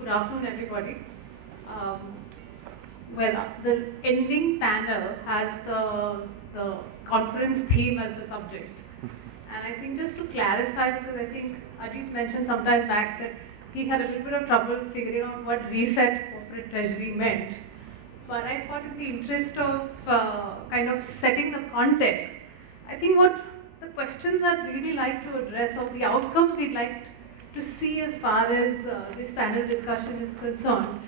Good afternoon, everybody. Um, the ending panel has the conference theme as the subject. And I think just to clarify, because I think Ajit mentioned some time back that he had a little bit of trouble figuring out what reset corporate treasury meant. But I thought in the interest of kind of setting the context, I think what the questions I'd really like to address or the outcomes we'd like to see as far as this panel discussion is concerned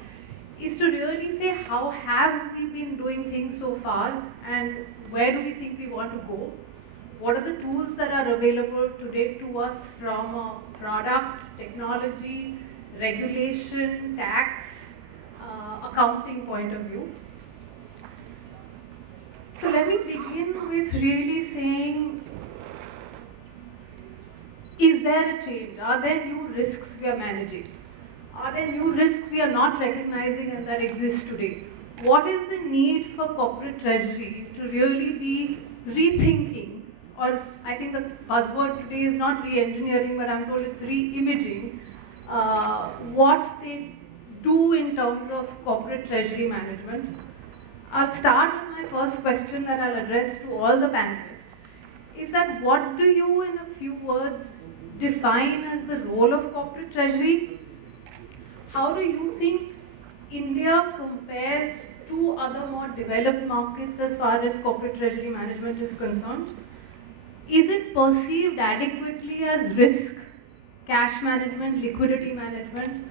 is to really say how have we been doing things so far and where do we think we want to go. What are the tools that are available today to us from a product, technology, regulation, tax, accounting point of view. So let me begin with really saying, is there a change? Are there new risks we are managing? Are there new risks we are not recognizing and that exist today? What is the need for corporate treasury to really be rethinking, or I think the buzzword today is not re-engineering, but I'm told it's re-imaging, what they do in terms of corporate treasury management. I'll start with my first question that I'll address to all the panelists. Is that what do you, in a few words, define as the role of corporate treasury? How do you think India compares to other more developed markets as far as corporate treasury management is concerned? Is it perceived adequately as risk, cash management, liquidity management,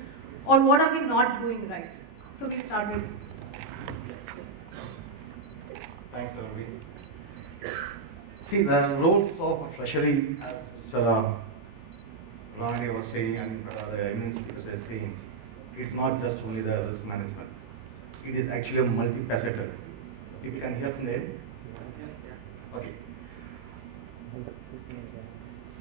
or what are we not doing right? So we'll start with. Thanks, Ravi. See, the roles of Treasury, as Mr. Rani was saying, and the eminent speakers are saying, it's not just only the risk management. It is actually a multifaceted. If you can hear from there? Okay.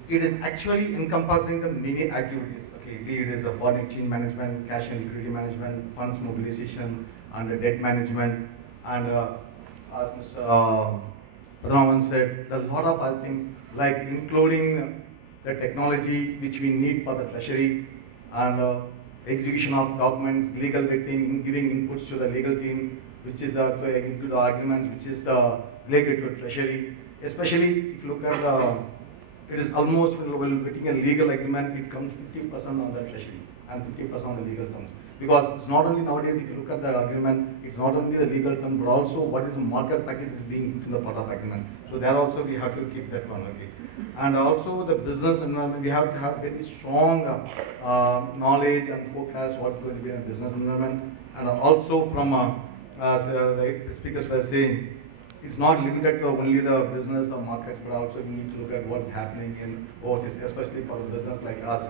It is actually encompassing the many activities. Okay, be it is a foreign exchange management, cash and liquidity management, funds mobilization, and debt management, and as Mr. Raman said, a lot of other things like including the technology which we need for the treasury and execution of documents, legal vetting, giving inputs to the legal team, which is to execute the arguments, which is related to treasury. Especially if you look at it is almost when getting a legal agreement, it comes 50% on the treasury and 50% on the legal terms. Because it's not only nowadays, if you look at the agreement, it's not only the legal term, but also what is the market package is being in the part of agreement. So there also we have to keep that one, okay. And also the business environment, we have to have very strong knowledge and forecast what's going to be in a business environment. And also from, as the speakers were saying, it's not limited to only the business or markets, but also we need to look at what's happening in overseas, especially for the business like us.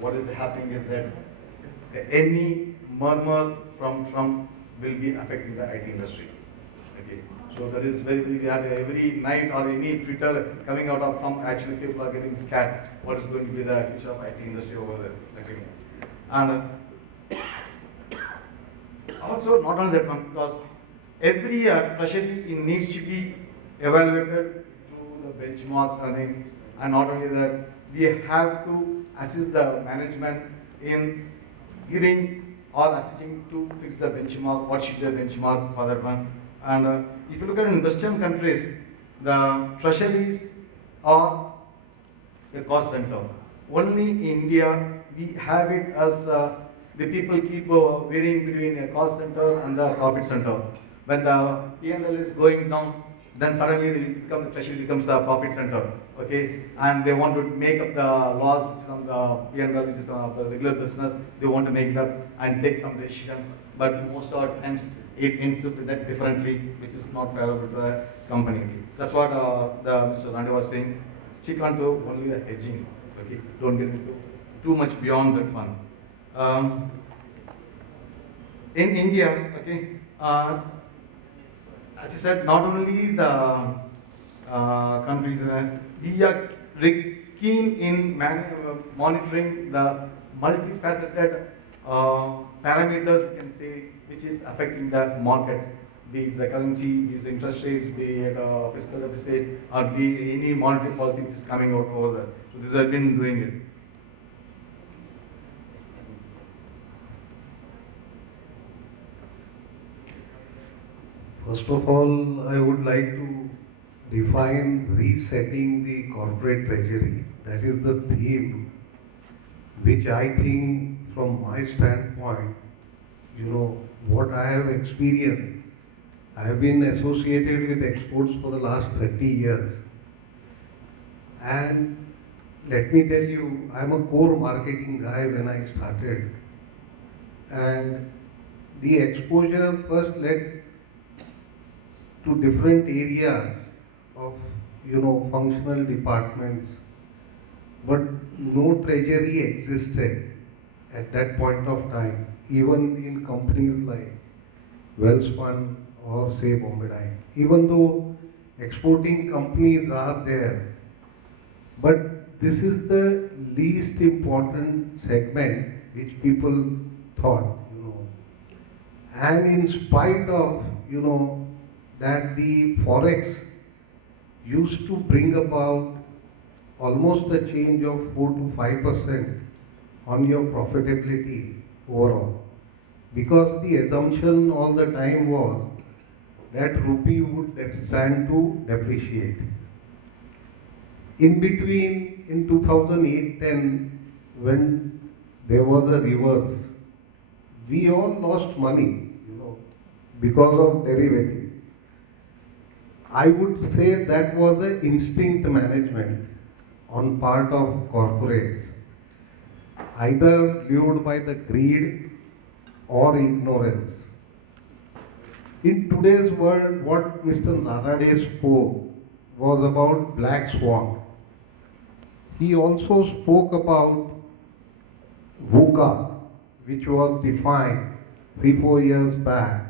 What is happening is that any murmur from Trump will be affecting the IT industry. Okay, so that is very, we have every night or any Twitter coming out of Trump, actually people are getting scared. What is going to be the future of IT industry over there? Okay, and also not only that one, because every treasury needs to be evaluated through the benchmarks, I think, and not only that, we have to assist the management in giving or assisting to fix the benchmark, what should be the benchmark for that one. And if you look at in Western countries, the treasuries are a cost center. Only in India, we have it as the people keep varying between a cost center and the profit center. When the P&L is going down, then suddenly the treasury becomes a profit center, okay? And they want to make up the loss which is on the P&L, which is on the regular business. They want to make it up and take some decisions, but most of the times it ends up with that differently, which is not favorable to the company. Okay? That's what Mr. Rande was saying. Stick on to only the hedging, okay? Don't get into too much beyond that one. In India, okay, as I said, not only the countries, we are keen in monitoring the multifaceted parameters, we can say, which is affecting the markets, be it the currency, be it the interest rates, be it fiscal deficit, or be any monetary policy which is coming out over there. So this has been doing it. First of all, I would like to define resetting the corporate treasury. That is the theme which I think, from my standpoint, what I have experienced. I have been associated with exports for the last 30 years. And let me tell you, I'm a core marketing guy when I started. And the exposure first led to different areas of functional departments, but no treasury existed at that point of time, even in companies like Welspun or say Bombay Dyeing. Even though exporting companies are there, but this is the least important segment which people thought. And in spite of, that the forex used to bring about almost a change of 4 to 5% on your profitability overall. Because the assumption all the time was that rupee would stand to depreciate. In between, in 2008-10, when there was a reverse, we all lost money, because of derivatives. I would say that was an instinct management on part of corporates, either lured by the greed or ignorance. In today's world, what Mr. Narade spoke was about black swan. He also spoke about VUCA, which was defined 3-4 years back,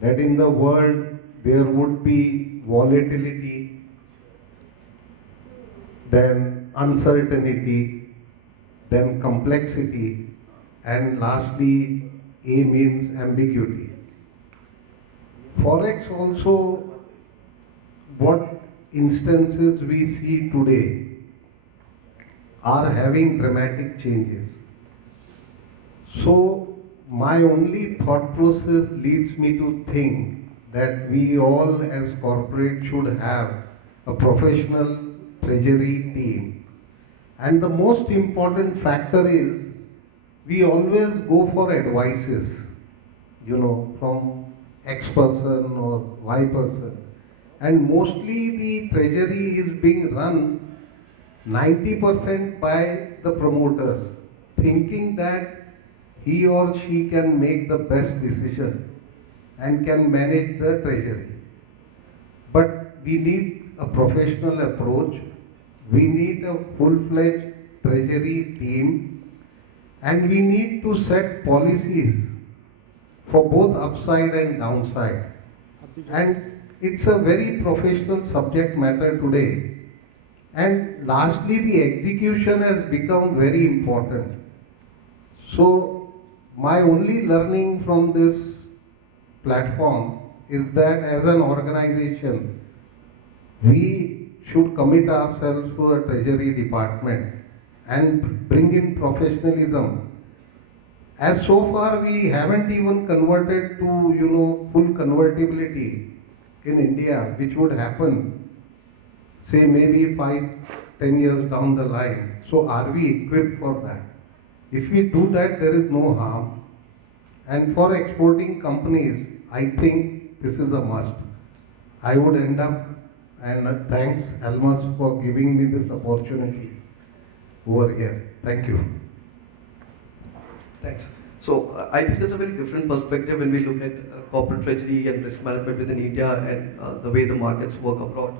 that in the world there would be volatility, then uncertainty, then complexity, and lastly, A means ambiguity. Forex also, what instances we see today are having dramatic changes. So my only thought process leads me to think that we all as corporate should have a professional treasury team. And the most important factor is we always go for advices, from X person or Y person. And mostly the treasury is being run 90% by the promoters, thinking that he or she can make the best decision and can manage the treasury. But we need a professional approach. We need a full-fledged treasury team, and we need to set policies for both upside and downside. And it's a very professional subject matter today. And lastly, the execution has become very important. So my only learning from this platform is that as an organization, we should commit ourselves to a treasury department and bring in professionalism. As so far we haven't even converted to full convertibility in India, which would happen, say maybe 5-10 years down the line. So are we equipped for that? If we do that, there is no harm. And for exporting companies, I think this is a must. I would end up, and thanks Almas for giving me this opportunity over here. Thank you. Thanks. So I think there's a very different perspective when we look at corporate treasury and risk management within India and the way the markets work abroad.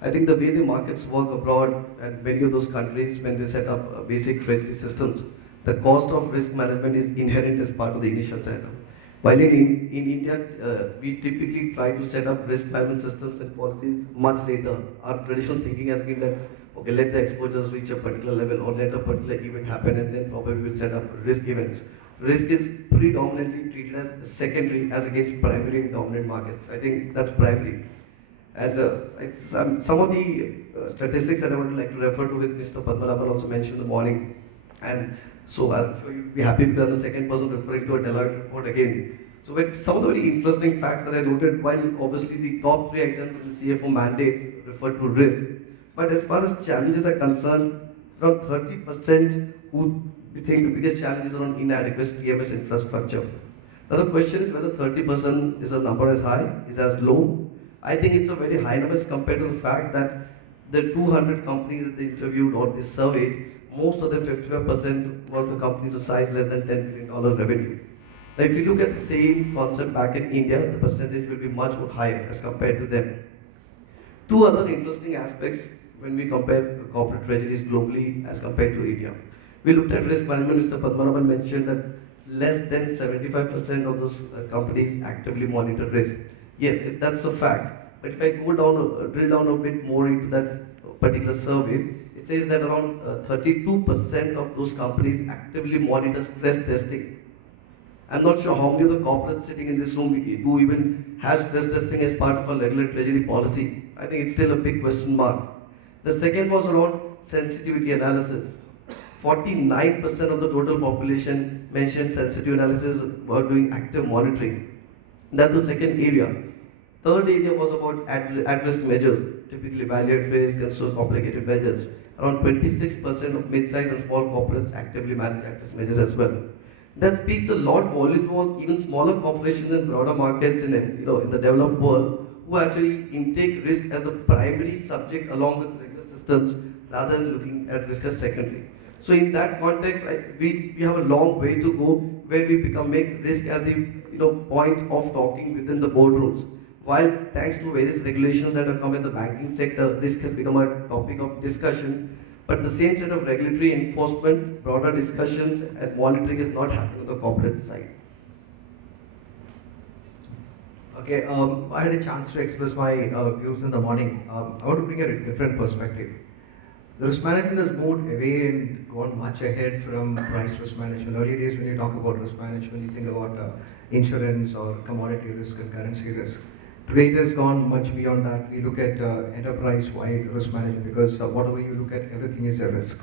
I think the way the markets work abroad and many of those countries, when they set up basic treasury systems, the cost of risk management is inherent as part of the initial setup. While in India, we typically try to set up risk management systems and policies much later. Our traditional thinking has been that, okay, let the exposures reach a particular level or let a particular event happen and then probably we'll set up risk events. Risk is predominantly treated as secondary as against primary in dominant markets. I think that's primary. And some of the statistics that I would like to refer to, which Mr. Padmanabhan also mentioned in the morning. And so I'm sure you'll be happy because I'm the second person referring to a Deloitte report again. So with some of the very interesting facts that I noted, while obviously the top three items in the CFO mandates refer to risk, but as far as challenges are concerned, around 30% who we think the biggest challenge is around inadequate TMS infrastructure. Now the question is whether 30% is a number as high, is as low. I think it's a very high number as compared to the fact that the 200 companies that they interviewed or they surveyed, most of them 55% were the companies of size less than $10 billion revenue. Now, if you look at the same concept back in India, the percentage will be much more higher as compared to them. Two other interesting aspects when we compare corporate treasuries globally as compared to India. We looked at risk management. Mr. Padmanabhan mentioned that less than 75% of those companies actively monitor risk. Yes, that's a fact. But if I go down, drill down a bit more into that particular survey, it says that around 32% of those companies actively monitor stress testing. I'm not sure how many of the corporates sitting in this room who even have stress testing as part of a regular treasury policy. I think it's still a big question mark. The second was around sensitivity analysis. 49% of the total population mentioned sensitivity analysis were doing active monitoring. That's the second area. Third area was about at-risk measures, typically value at risk and so complicated measures. Around 26% of mid-sized and small corporates actively manage at-risk measures as well. That speaks a lot volume towards even smaller corporations and broader markets in the developed world who actually intake risk as the primary subject along with regular systems rather than looking at risk as secondary. So in that context, we have a long way to go where we make risk as the point of talking within the boardrooms. While thanks to various regulations that have come in the banking sector, risk has become a topic of discussion. But the same set of regulatory enforcement, broader discussions, and monitoring is not happening on the corporate side. Okay, I had a chance to express my views in the morning. I want to bring a different perspective. The risk management has moved away and gone much ahead from price risk management. Early days, when you talk about risk management, you think about insurance or commodity risk and currency risk. Today, it has gone much beyond that. We look at enterprise-wide risk management because whatever you look at, everything is a risk.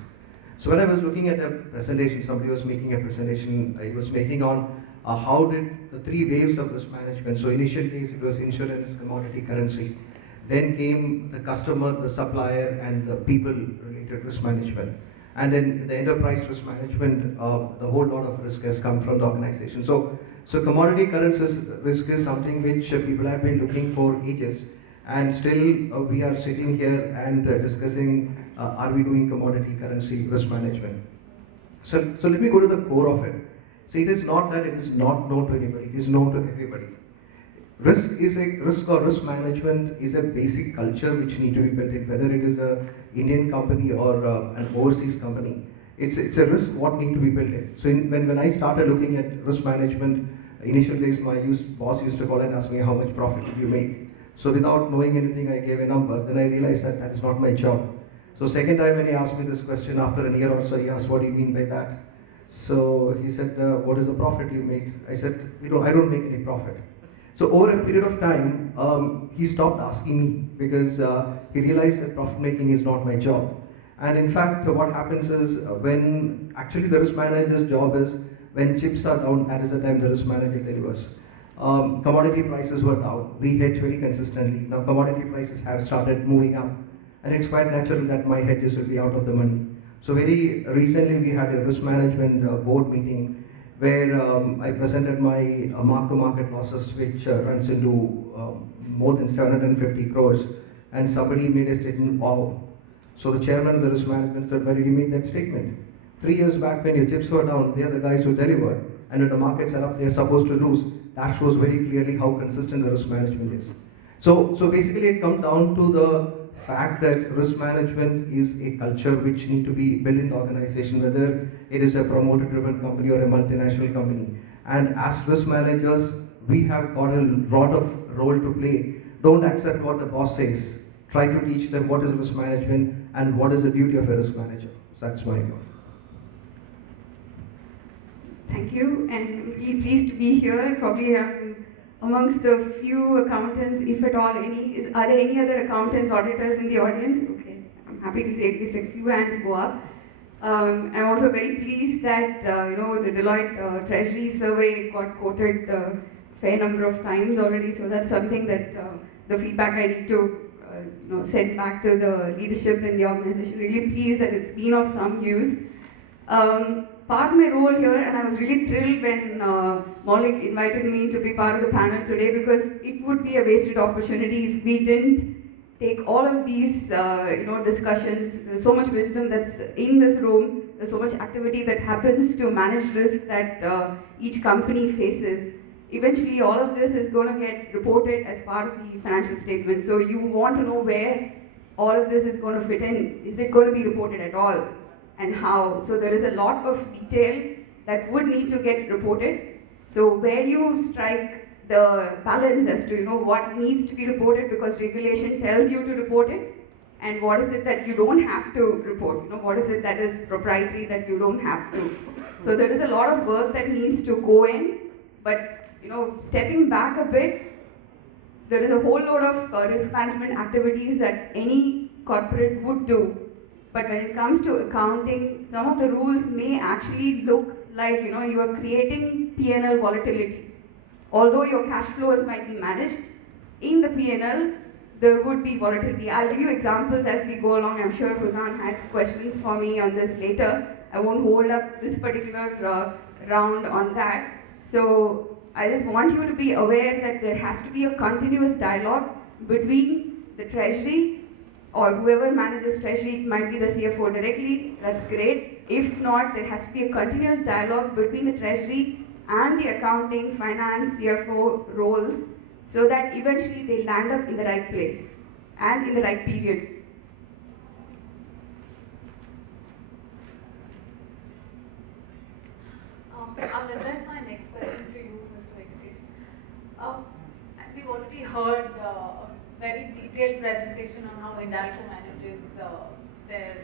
So when I was looking at a presentation, somebody was making a presentation, he was making on how did the three waves of risk management. So initial days, it was insurance, commodity, currency. Then came the customer, the supplier, and the people-related risk management. And then the enterprise risk management, the whole lot of risk has come from the organization. So commodity currency risk is something which people have been looking for ages. And still we are sitting here and discussing, are we doing commodity currency risk management? So let me go to the core of it. See, it is not that it is not known to anybody, it is known to everybody. Risk or risk management is a basic culture which need to be built in, whether it is an Indian company or an overseas company. It's a risk what need to be built in. So when I started looking at risk management, initial days my boss used to call and ask me how much profit did you make. So without knowing anything, I gave a number. Then I realized that that is not my job. So second time when he asked me this question after a year or so, he asked, what do you mean by that? So he said, what is the profit you make? I said, I don't make any profit. So over a period of time, he stopped asking me because he realized that profit making is not my job. And in fact, what happens is when actually the risk manager's job is when chips are down, that is the time the risk manager delivers. Commodity prices were down. We hedge very consistently. Now commodity prices have started moving up. And it's quite natural that my hedges will be out of the money. So very recently we had a risk management board meeting where I presented my mark-to-market losses, which runs into more than 750 crores. And somebody made a statement, wow. So the chairman of the risk management said, why did you make that statement? 3 years back when your chips were down, they are the guys who delivered. And when the markets are up, they are supposed to lose. That shows very clearly how consistent the risk management is. So basically it comes down to the fact that risk management is a culture which need to be built in the organization, whether it is a promoter-driven company or a multinational company. And as risk managers, we have got a lot of role to play. Don't accept what the boss says. Try to teach them what is risk management and what is the duty of a risk manager. So that's my view. Thank you, and I'm really pleased to be here. Probably amongst the few accountants, if at all any. Are there any other accountants, auditors in the audience? Okay, I'm happy to say at least a few hands go up. I'm also very pleased that the Deloitte Treasury survey got quoted fair number of times already, so that's something that the feedback I need to send back to the leadership in the organization. Really pleased that it's been of some use. Part of my role here, and I was really thrilled when Maulik invited me to be part of the panel today, because it would be a wasted opportunity if we didn't take all of these discussions. There's so much wisdom that's in this room. There's so much activity that happens to manage risk that each company faces. Eventually, all of this is going to get reported as part of the financial statement. So you want to know where all of this is going to fit in. Is it going to be reported at all? And how? So there is a lot of detail that would need to get reported. So where you strike the balance as to what needs to be reported, because regulation tells you to report it, and what is it that you don't have to report? What is it that is proprietary that you don't have to? So there is a lot of work that needs to go in, but stepping back a bit, there is a whole load of risk management activities that any corporate would do. But when it comes to accounting, some of the rules may actually look like you are creating P&L volatility. Although your cash flows might be managed, in the P&L there would be volatility. I'll give you examples as we go along. I'm sure Huzan has questions for me on this later. I won't hold up this particular round on that. So I just want you to be aware that there has to be a continuous dialogue between the Treasury or whoever manages Treasury. It might be the CFO directly, that's great. If not, there has to be a continuous dialogue between the Treasury and the accounting, finance, CFO roles, so that eventually they land up in the right place and in the right period. I'll address my next question to you, Mr. Venkatesh. We've already heard a very detailed presentation on how Hindalco manages their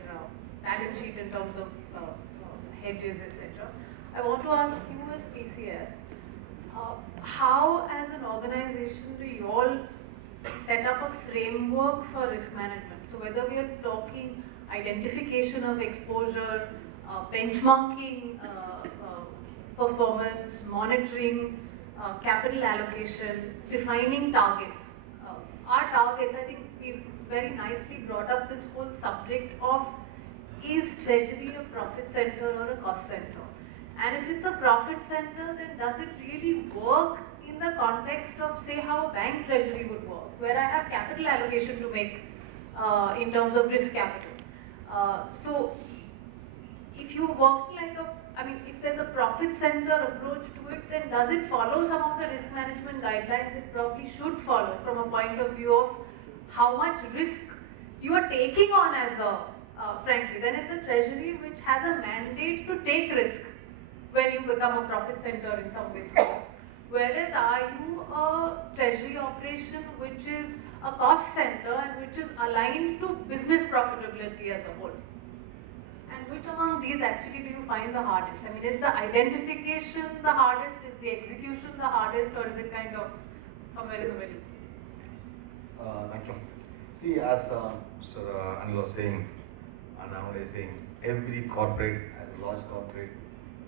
balance sheet in terms of hedges, etc. I want to ask you as TCS, how as an organization do you all set up a framework for risk management? So whether we are talking identification of exposure, benchmarking performance, monitoring, capital allocation, defining targets. Our targets, I think we've very nicely brought up this whole subject of, is Treasury a profit center or a cost center? And if it's a profit center, then does it really work in the context of, say, how a bank treasury would work, where I have capital allocation to make in terms of risk capital? So if you're working like if there's a profit center approach to it, then does it follow some of the risk management guidelines it probably should follow from a point of view of how much risk you are taking on as a, frankly, then it's a treasury which has a mandate to take risk when you become a profit center in some ways. Whereas are you a treasury operation which is a cost center and which is aligned to business profitability as a whole? And which among these actually do you find the hardest? I mean, is the identification the hardest? Is the execution the hardest? Or is it kind of somewhere in the middle? Thank you. See, as Mr. Anil was saying, and nowadays saying, every corporate, as a large corporate,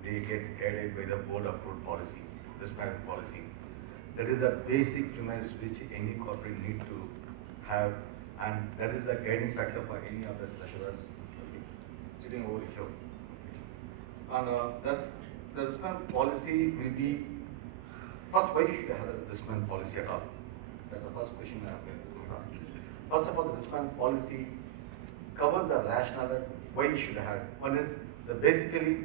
they get guided by the board approved policy, risk management policy. That is a basic premise which any corporate need to have, and that is a guiding factor for any of the treasurers sitting over here. And that the risk management policy will be, first, why you should have a risk management policy at all? That's the first question I have to ask. First of all, the risk management policy covers the rationale that why you should have. One is the basically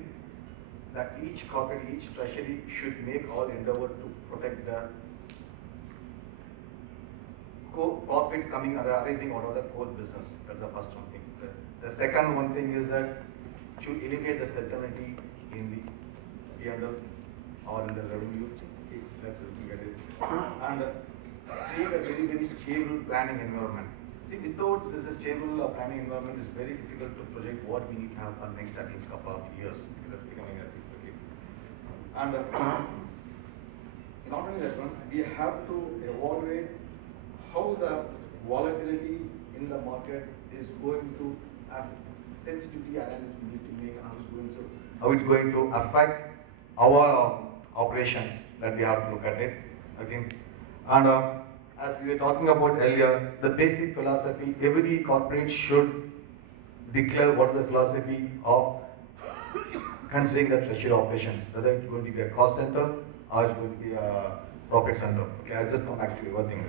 that each corporate, each treasury should make all endeavor to protect the core profits coming or arising out of the core business. That's the first one thing. The second one thing is that to eliminate the certainty in the P&L or in the revenue. And create a very, very stable planning environment. See, without this stable planning environment, it's very difficult to project what we need to have for next at least couple of years. It is becoming a difficult. And not only that one, we have to evaluate how the volatility in the market is going to sensitivity analysis we need to make, how it's going to affect our operations, that we have to look at it. Okay, and as we were talking about earlier, the basic philosophy, every corporate should declare what is the philosophy of considering the treasury operations, whether it's going to be a cost center or it's going to be a profit center. Okay, I'll just come back to your thing.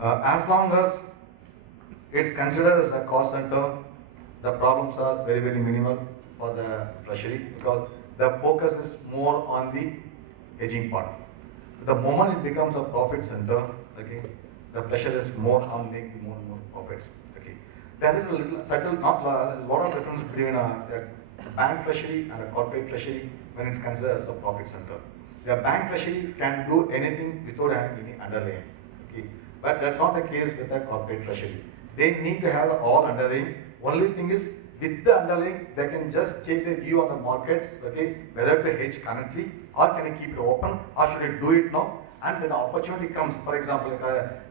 As long as it's considered as a cost center, the problems are very, very minimal for the treasury because the focus is more on the hedging part. The moment it becomes a profit center, okay, the pressure is more on making more and more profits. Okay, there is a little subtle, not a lot of difference between a bank treasury and a corporate treasury when it's considered as a profit center. The bank treasury can do anything without having any underlying. Okay, but that's not the case with a corporate treasury. They need to have all underlying. Only thing is, with the underlying, they can just take the view on the markets, okay, whether to hedge currently or can I keep it open or should I do it now? And when the opportunity comes, for example,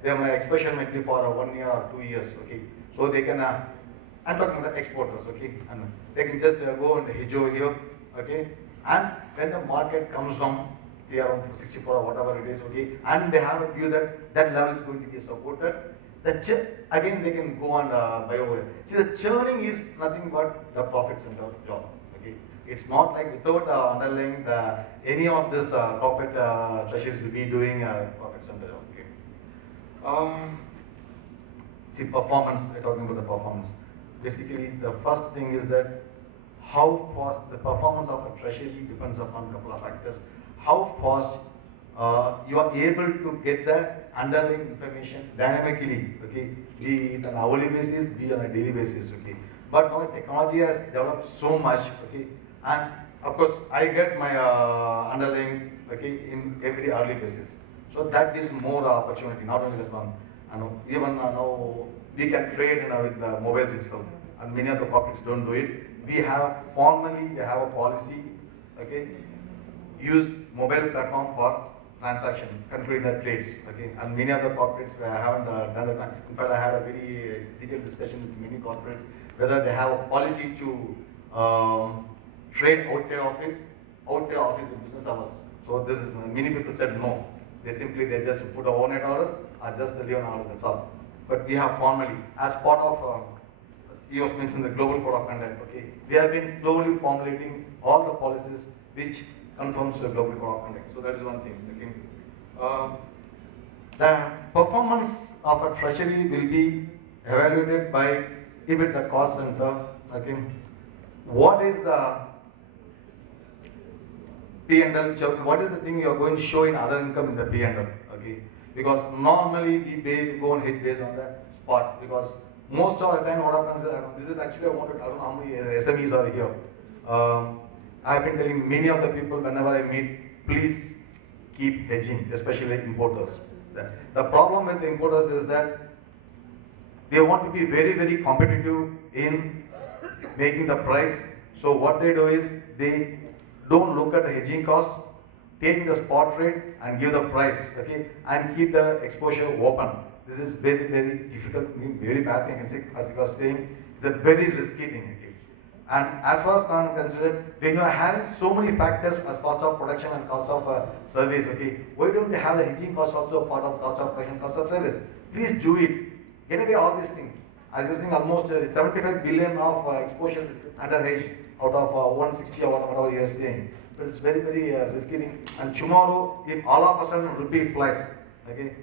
their exposure might be for 1 year or 2 years, okay, so they can, I'm talking about the exporters, okay, and they can just go and hedge over here, okay, and when the market comes down, say around 64 or whatever it is, okay, and they have a view that that level is going to be supported, again they can go and buy over it. See, the churning is nothing but the profit center job. Okay, it's not like without underlying any of this corporate treasuries will be doing profit center job. Okay. See, performance. We're talking about the performance. Basically, the first thing is that how fast the performance of a treasury depends upon a couple of factors. How fast you are able to get the underlying information dynamically, okay, be it on an hourly basis, be it on a daily basis, okay. But now technology has developed so much, okay, and of course I get my underlying, okay, in every hourly basis. So that is more opportunity, not only that one. And even now we can trade with the mobiles itself, and many of the corporates don't do it. We have a policy, okay, use mobile platform for transaction, controlling the trades. Okay, and many other corporates haven't done that. In fact, I had a very detailed discussion with many corporates whether they have a policy to trade outside office in business hours. So this is many people said no. They just put overnight orders or just leave an order. That's all. But we have formally as part of you also mentioned the global code of conduct. Okay, we have been slowly formulating all the policies which conforms to the global code of conduct. So that is one thing. Okay. The performance of a treasury will be evaluated by if it's a cost center. Okay, what is the P&L? What is the thing you are going to show in other income in the P&L? Okay, because normally we go and hit based on the spot because most of the time what happens is this is actually I don't know how many SMEs are here. I have been telling many of the people whenever I meet, please keep hedging, especially importers. The problem with the importers is that they want to be very, very competitive in making the price. So what they do is they don't look at the hedging cost, take the spot rate and give the price, okay, and keep the exposure open. This is very, very difficult, very bad thing. I can say, as I was saying, it's a very risky thing. Okay? And as far as I'm considered, when you are having so many factors as cost of production and cost of service, okay, why don't you have the hedging cost also a part of cost of production, cost of service? Please do it. Anyway, all these things. As you were saying, almost 75 billion of exposures under hedge out of 160 or whatever you are saying. But it's very, very risky thing. And tomorrow, if all of a sudden rupee flies, okay,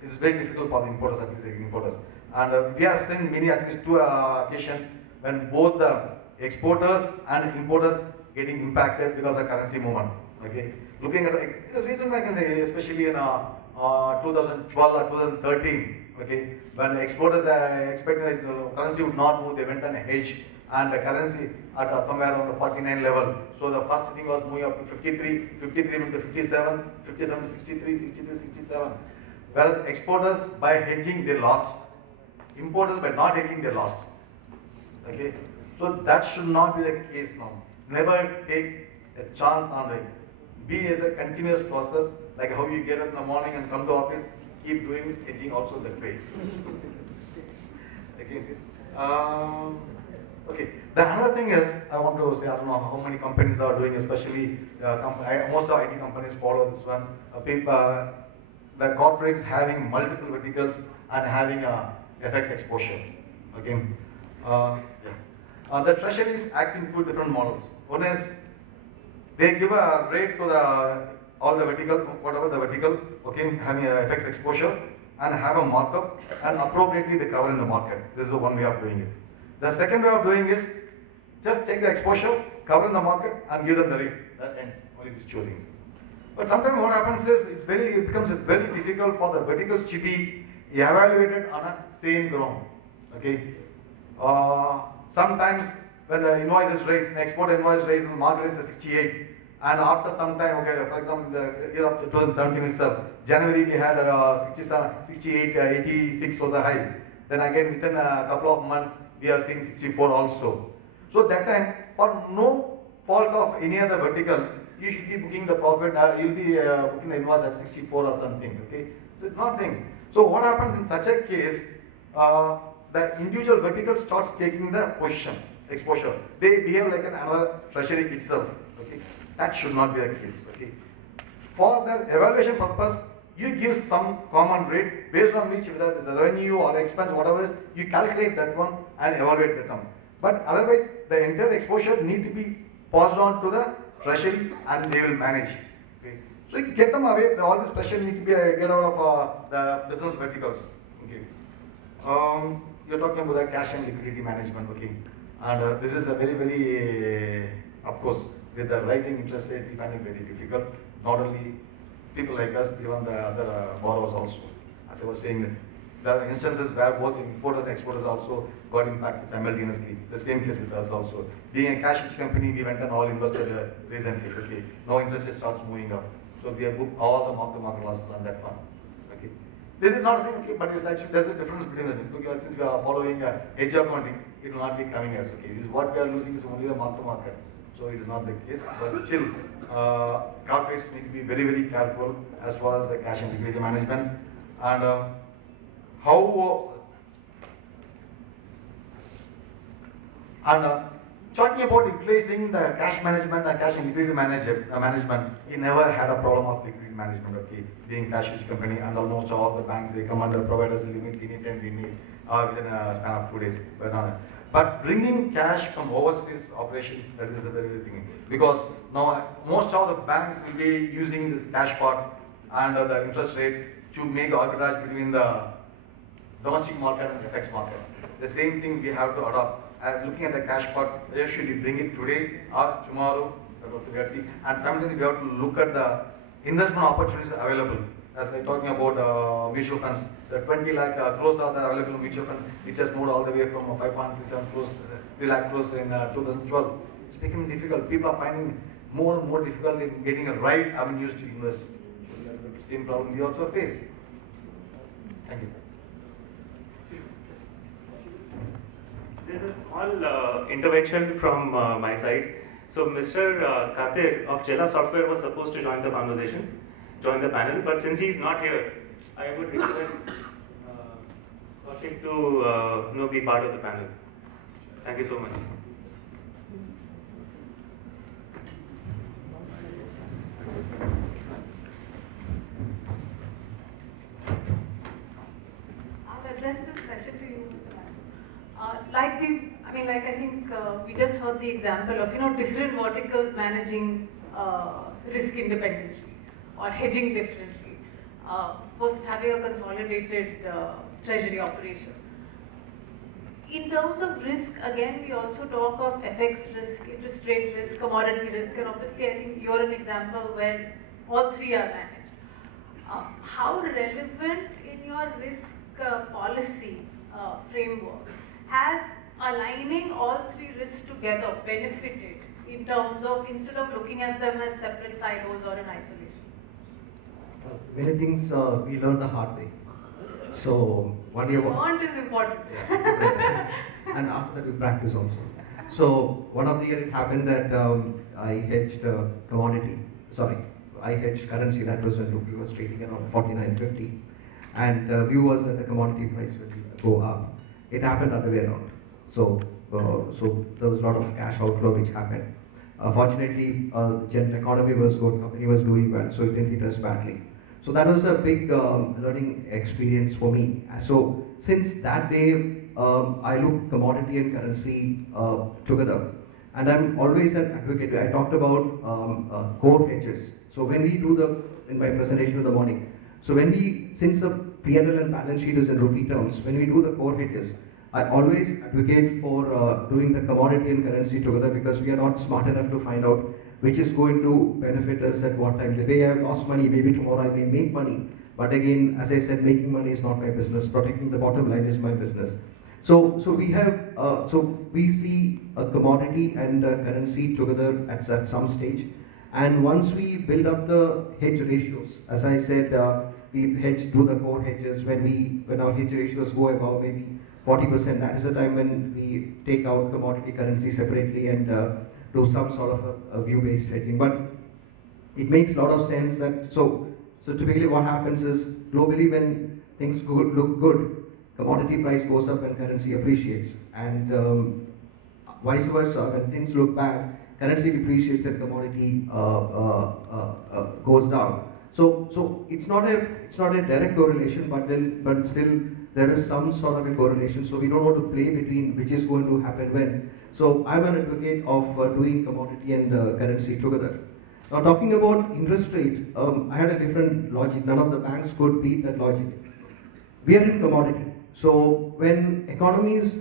it's very difficult for the importers, at least the importers. And we have seen many, at least two occasions when both the exporters and importers getting impacted because of currency movement. Okay, looking at the reason I can say, especially in 2012 or 2013. Okay, when exporters expected the currency would not move, they went on a hedge and the currency at somewhere around the 49 level. So the first thing was moving up to 53, 53 went to 57, 57 to 63, 63, 67. Whereas exporters by hedging they lost, importers by not hedging they lost. Okay, so that should not be the case now. Never take a chance on it. Be as a continuous process, like how you get up in the morning and come to office, keep doing hedging also that way. Okay. Okay. The another thing is, I want to say, I don't know how many companies are doing, especially most of IT companies follow this one. The corporates having multiple verticals and having FX exposure. Okay. Yeah. The treasury is acting two different models. One is they give a rate to the all the vertical, whatever the vertical, okay, having a FX exposure and have a markup and appropriately they cover in the market. This is the one way of doing it. The second way of doing is just take the exposure, cover in the market and give them the rate. That ends. Only these two things. But sometimes what happens is it becomes very difficult for the verticals to be evaluated on a same ground. Okay. Sometimes when the invoice is raised, the export invoice raised, the market is 68. And after some time, okay, for example, the year of 2017 itself, January we had 67, 68, 86 was the high. Then again within a couple of months, we are seeing 64 also. So that time, for no fault of any other vertical, you should be booking the profit, you'll be booking the invoice at 64 or something, okay? So it's nothing. So what happens in such a case, the individual vertical starts taking the position, exposure. They behave like another treasury itself, okay? That should not be the case, okay? For the evaluation purpose, you give some common rate based on which whether it's a revenue or expense, whatever it is, you calculate that one and evaluate the term. But otherwise, the entire exposure need to be passed on to the treasury and they will manage. Okay. So you get them away. All this pressure need to be get out of the business verticals. Okay. You're talking about the cash and liquidity management. Okay. And this is a very, of course, with the rising interest rate, we find it very difficult. Not only people like us, even the other borrowers also. As I was saying, there are instances where both importers and exporters also got impacted simultaneously. The same case with us also. Being a cash-rich company, we went and all invested recently. Okay, now interest rate starts moving up, so we have booked all the mark-to-market losses on that one. Okay, this is not a thing. Okay, but it's actually there's a difference between the two. Okay, since we are following hedge accounting, it will not be coming as okay. This is what we are losing is only the mark-to-market. So it is not the case, but still, corporates need to be very careful as far as the cash and liquidity management and how. And talking about replacing the cash management and cash and liquidity management, he never had a problem of liquidity management. Okay, being cash-rich company and almost all the banks they come and provide us limits anytime we need within a span of 2 days. But bringing cash from overseas operations, that is a very thing. Because now most of the banks will be using this cash part and the interest rates to make arbitrage between the domestic market and FX market. The same thing we have to adopt. Looking at the cash part, should we bring it today or tomorrow? That also we have to see. And sometimes we have to look at the investment opportunities available. As we're talking about mutual funds, the 20 lakh crores are the available mutual funds, which has moved all the way from 5.37 crores, 3 lakh crores in 2012. It's becoming difficult. People are finding more and more difficult in getting a right avenues to invest. So that's the same problem we also face. Thank you, sir. There's a small intervention from my side. So Mr. Katir of Chela Software was supposed to join the conversation, join the panel, but since he's not here, I would request Kaushik to be part of the panel. Thank you so much. I'll address this question to you, Mr. Like I think we just heard the example of different verticals managing risk independently or hedging differently versus having a consolidated treasury operation. In terms of risk, again, we also talk of FX risk, interest rate risk, commodity risk, and obviously I think you're an example where all three are managed. How relevant in your risk policy framework has aligning all three risks together benefited in terms of instead of looking at them as separate silos or in isolation? Many things we learn the hard way. So one year. Learned is important. And after that we practice also. So one of the year it happened that I hedged commodity. Sorry, I hedged currency. That was when rupee was trading around 49.50, and view was that the commodity price will go up. It happened other way around. So so there was a lot of cash outflow which happened. Fortunately, the general economy was good, company was doing well, so it didn't hit us badly. So that was a big learning experience for me. So since that day, I look commodity and currency together. And I'm always an advocate. I talked about core hedges. So when we do in my presentation in the morning, so since the P&L and balance sheet is in rupee terms, when we do the core hedges, I always advocate for doing the commodity and currency together because we are not smart enough to find out which is going to benefit us at what time. The way I have lost money, maybe tomorrow I may make money. But again, as I said, making money is not my business. Protecting the bottom line is my business. So we see a commodity and a currency together at some stage. And once we build up the hedge ratios, as I said, we hedge through the core hedges. When our hedge ratios go above maybe 40%, that is the time when we take out commodity currency separately and do some sort of a view-based hedging. But it makes a lot of sense that so typically what happens is globally when things look good, commodity price goes up and currency appreciates, and vice versa. When things look bad, currency depreciates and commodity goes down. So it's not a direct correlation, but still there is some sort of a correlation. So we don't want to play between which is going to happen when. So I'm an advocate of doing commodity and currency together. Now talking about interest rate, I had a different logic. None of the banks could beat that logic. We are in commodity. So when economies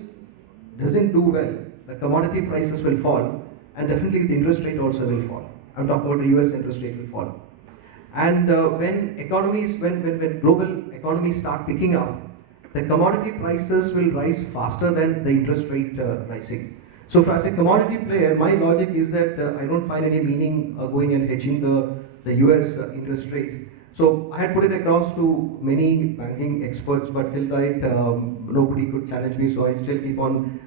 doesn't do well, the commodity prices will fall, and definitely the interest rate also will fall. I'm talking about the US interest rate will fall. And when global economies start picking up, the commodity prices will rise faster than the interest rate rising. So as a commodity player, my logic is that I don't find any meaning going and hedging the US interest rate. So I had put it across to many banking experts, but till right, nobody could challenge me. So I still keep on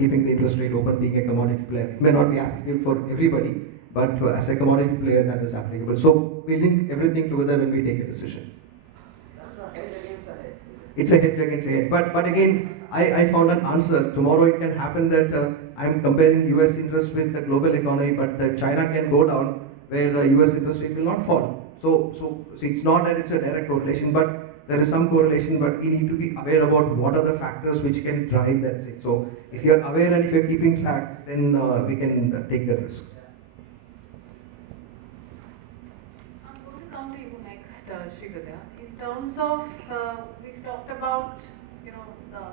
keeping the interest rate open, being a commodity player. It may not be applicable for everybody, but as a commodity player, that is applicable. So we link everything together when we take a decision. It's a hedge against a hedge. But again, I found an answer. Tomorrow it can happen that I'm comparing US interest with the global economy, but China can go down where US interest rate will not fall. So it's not that it's a direct correlation, but there is some correlation, but we need to be aware about what are the factors which can drive that thing. So if you're aware and if you're keeping track, then we can take the risk. I'm going to come to you next, Srividya. In terms of, we've talked about,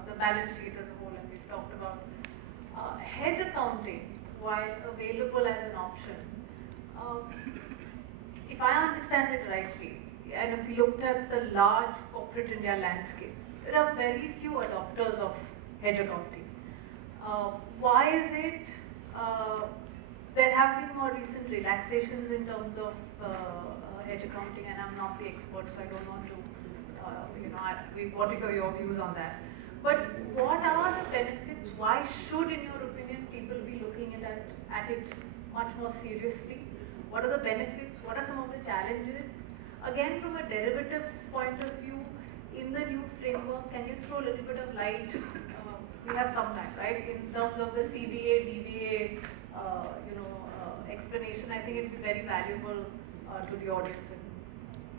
the balance sheet as a whole, and we've talked about hedge accounting, while available as an option. If I understand it rightly, and if we looked at the large corporate India landscape, there are very few adopters of hedge accounting. Why is it there have been more recent relaxations in terms of hedge accounting, and I'm not the expert, so I don't want to, we want to hear your views on that. But what are the benefits? Why should, in your opinion, people be looking at it much more seriously? What are the benefits? What are some of the challenges? Again, from a derivatives point of view, in the new framework, can you throw a little bit of light? We have some time, right? In terms of the CVA, DVA, explanation, I think it will be very valuable to the audience.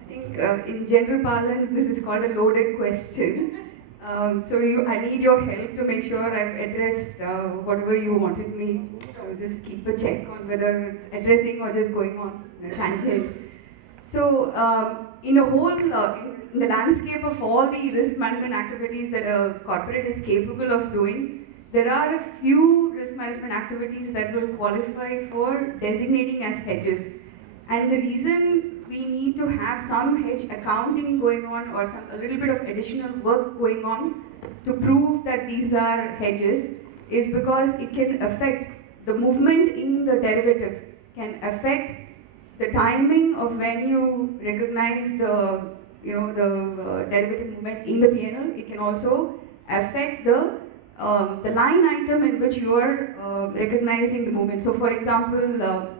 I think in general parlance, this is called a loaded question. I need your help to make sure I've addressed whatever you wanted me. So just keep a check on whether it's addressing or just going on a tangent. So in the landscape of all the risk management activities that a corporate is capable of doing, there are a few risk management activities that will qualify for designating as hedges. And the reason we need to have some hedge accounting going on or a little bit of additional work going on to prove that these are hedges is because it can affect the movement in the derivative, can affect the timing of when you recognize the derivative movement in the P&L. It can also affect the line item in which you are recognizing the movement. So for example,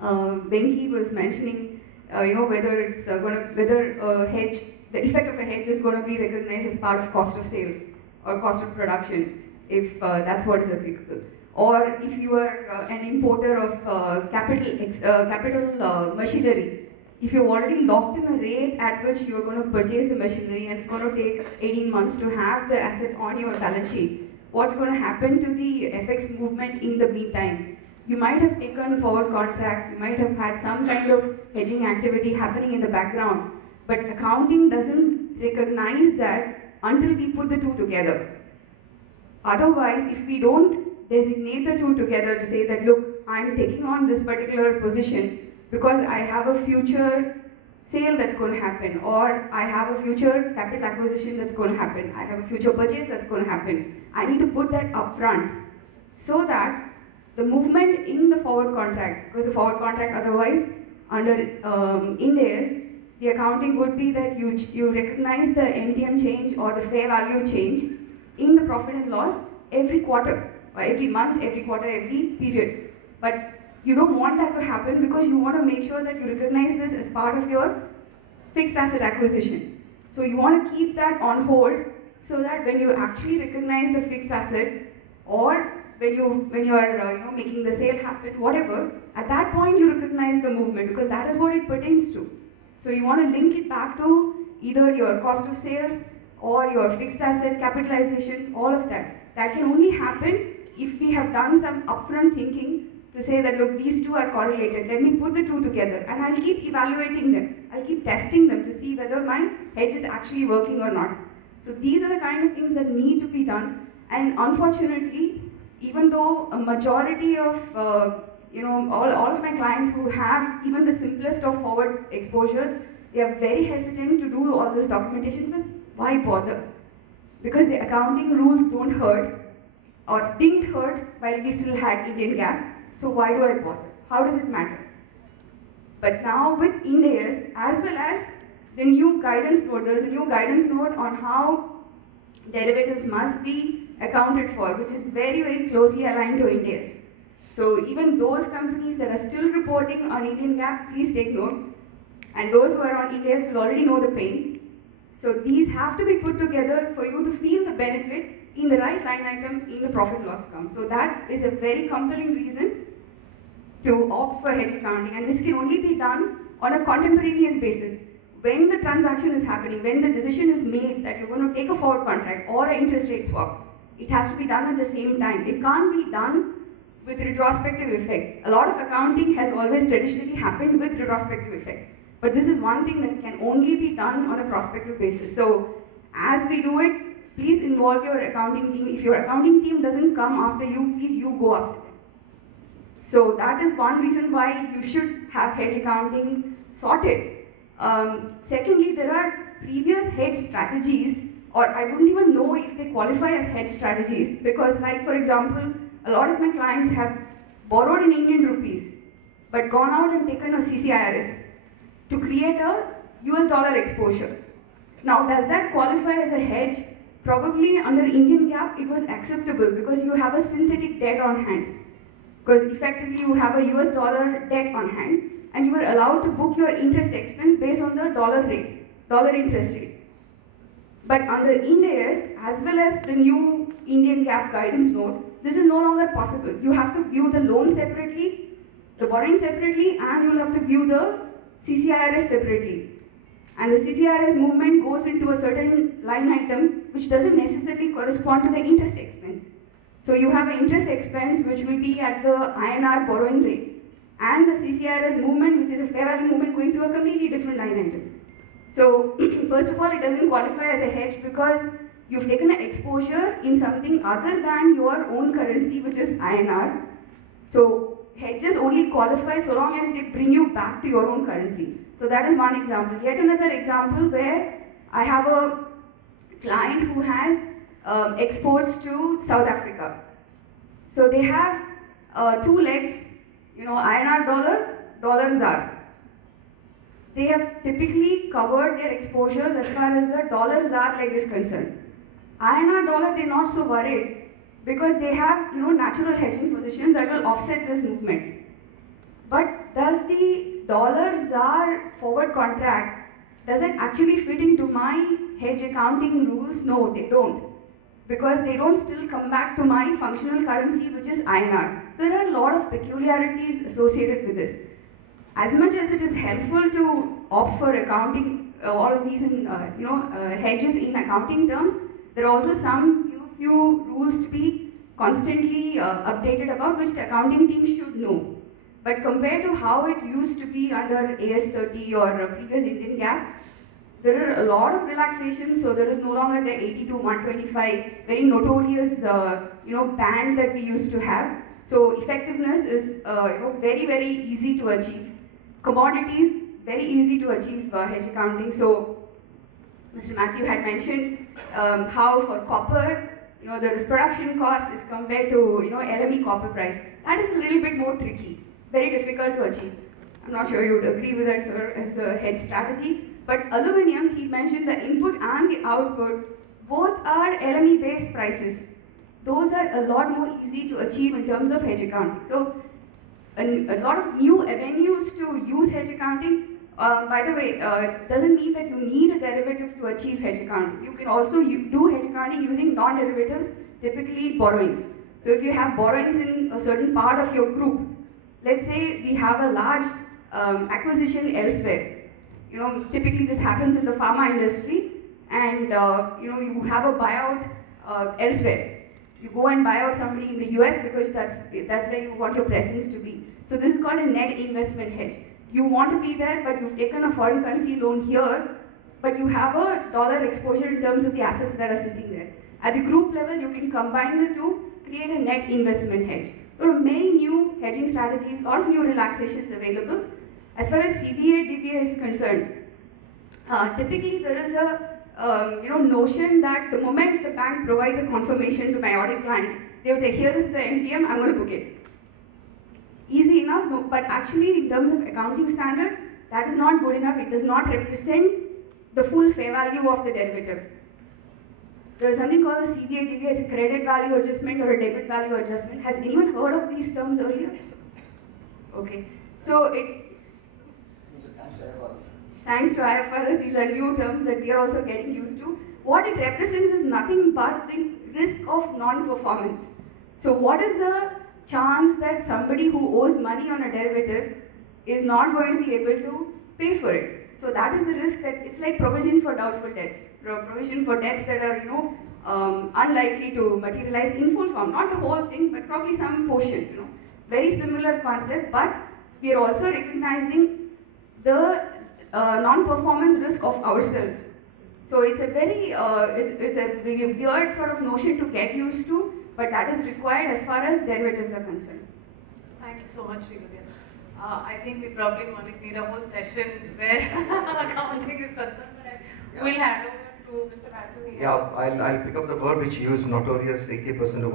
Venki was mentioning, whether it's whether a hedge, the effect of a hedge is going to be recognized as part of cost of sales or cost of production. if that's what is applicable. Or if you are an importer of capital machinery, if you've already locked in a rate at which you're going to purchase the machinery and it's going to take 18 months to have the asset on your balance sheet, what's going to happen to the FX movement in the meantime? You might have taken forward contracts, you might have had some kind of hedging activity happening in the background, but accounting doesn't recognize that until we put the two together. Otherwise, if we don't designate the two together to say that, look, I'm taking on this particular position because I have a future sale that's going to happen, or I have a future capital acquisition that's going to happen, I have a future purchase that's going to happen. I need to put that upfront so that the movement in the forward contract, because the forward contract otherwise under Ind AS, the accounting would be that you recognize the MTM change or the fair value change in the profit and loss every quarter, or every month, every quarter, every period. But you don't want that to happen because you want to make sure that you recognize this as part of your fixed asset acquisition. So you want to keep that on hold so that when you actually recognize the fixed asset, or when you are making the sale happen, whatever, at that point you recognize the movement because that is what it pertains to. So you want to link it back to either your cost of sales or your fixed asset capitalization, all of that. That can only happen if we have done some upfront thinking to say that, look, these two are correlated, let me put the two together, and I'll keep evaluating them, I'll keep testing them to see whether my hedge is actually working or not. So these are the kind of things that need to be done, and unfortunately, even though a majority of all of my clients who have even the simplest of forward exposures, they are very hesitant to do all this documentation because why bother? Because the accounting rules don't hurt or didn't hurt while we still had Indian GAAP. So why do I bother? How does it matter? But now with Ind AS, as well as the new guidance note, there is a new guidance note on how derivatives must be accounted for, which is very, very closely aligned to Ind AS. So even those companies that are still reporting on Indian GAAP, please take note. And those who are on Ind AS will already know the pain. So these have to be put together for you to feel the benefit in the right line item in the profit loss account. So that is a very compelling reason to opt for hedge accounting, and this can only be done on a contemporaneous basis. When the transaction is happening, when the decision is made that you're going to take a forward contract or an interest rate swap, it has to be done at the same time. It can't be done with retrospective effect. A lot of accounting has always traditionally happened with retrospective effect. But this is one thing that can only be done on a prospective basis. So as we do it, please involve your accounting team. If your accounting team doesn't come after you, please you go after them. So that is one reason why you should have hedge accounting sorted. Secondly, there are previous hedge strategies, or I wouldn't even know if they qualify as hedge strategies, because like for example, a lot of my clients have borrowed in Indian rupees, but gone out and taken a CCIRS to create a US dollar exposure. Now, does that qualify as a hedge? Probably under Indian GAAP, it was acceptable because you have a synthetic debt on hand. Because effectively you have a US dollar debt on hand, and you were allowed to book your interest expense based on the dollar rate, dollar interest rate. But under Ind AS, as well as the new Indian GAAP guidance note, this is no longer possible. You have to view the loan separately, the borrowing separately, and you'll have to view the CCIRS separately. And the CCIRS movement goes into a certain line item which doesn't necessarily correspond to the interest expense. So you have an interest expense which will be at the INR borrowing rate, and the CCIRS movement, which is a fair value movement, going through a completely different line item. So first of all, it doesn't qualify as a hedge because you've taken an exposure in something other than your own currency, which is INR. So hedges only qualify so long as they bring you back to your own currency. So that is one example. Yet another example where I have a client who has exports to South Africa. So they have two legs, INR dollar, dollar ZAR. They have typically covered their exposures as far as the dollar ZAR leg is concerned. INR dollar, they're not so worried because they have natural hedging positions that will offset this movement. But does the dollar ZAR forward contract, does it actually fit into my hedge accounting rules? No, they don't. because they don't still come back to my functional currency, which is INR. There are a lot of peculiarities associated with this. As much as it is helpful to opt for accounting, all of these in, hedges in accounting terms, there are also some, few rules to be constantly updated about, which the accounting team should know. But compared to how it used to be under AS30 or previous Indian GAAP, there are a lot of relaxations. So there is no longer the 80 to 125 very notorious, band that we used to have. So effectiveness is, very, very easy to achieve. Commodities, very easy to achieve hedge accounting. So Mr. Matthew had mentioned how for copper, the risk production cost is compared to, LME copper price. That is a little bit more tricky, very difficult to achieve. I'm not sure you would agree with that, sir, as a hedge strategy. But aluminum, he mentioned the input and the output, both are LME based prices. Those are a lot more easy to achieve in terms of hedge accounting. So a lot of new avenues to use hedge accounting. By the way, doesn't mean that you need a derivative to achieve hedge accounting. You can also do hedge accounting using non-derivatives, typically borrowings. So if you have borrowings in a certain part of your group, let's say we have a large acquisition elsewhere. Typically this happens in the pharma industry, and you have a buyout elsewhere. You go and buy out somebody in the US because that's where you want your presence to be. So this is called a net investment hedge. You want to be there, but you've taken a foreign currency loan here, but you have a dollar exposure in terms of the assets that are sitting there. At the group level, you can combine the two, create a net investment hedge. So many new hedging strategies, a lot of new relaxations available. As far as CVA, DVA is concerned, typically there is a notion that the moment the bank provides a confirmation to my audit client, they would say, here is the MTM, I'm going to book it. Easy enough, no, but actually in terms of accounting standards, that is not good enough. It does not represent the full fair value of the derivative. There is something called a CVA, DVA, it's a credit value adjustment or a debit value adjustment. Has anyone heard of these terms earlier? Okay, so thanks to IFRS, these are new terms that we are also getting used to. What it represents is nothing but the risk of non-performance. So what is the chance that somebody who owes money on a derivative is not going to be able to pay for it? So that is the risk that it's like provision for doubtful debts, provision for debts that are unlikely to materialize in full form, not the whole thing, but probably some portion. Very similar concept, but we are also recognizing the non-performance risk of ourselves. So it's a very weird sort of notion to get used to, but that is required as far as derivatives are concerned. Thank you so much, Srividya. I think we probably need a whole session where accounting is concerned, but we'll hand over to Mr. Matthew. Yeah, I'll pick up the word which you used, notorious, 80% to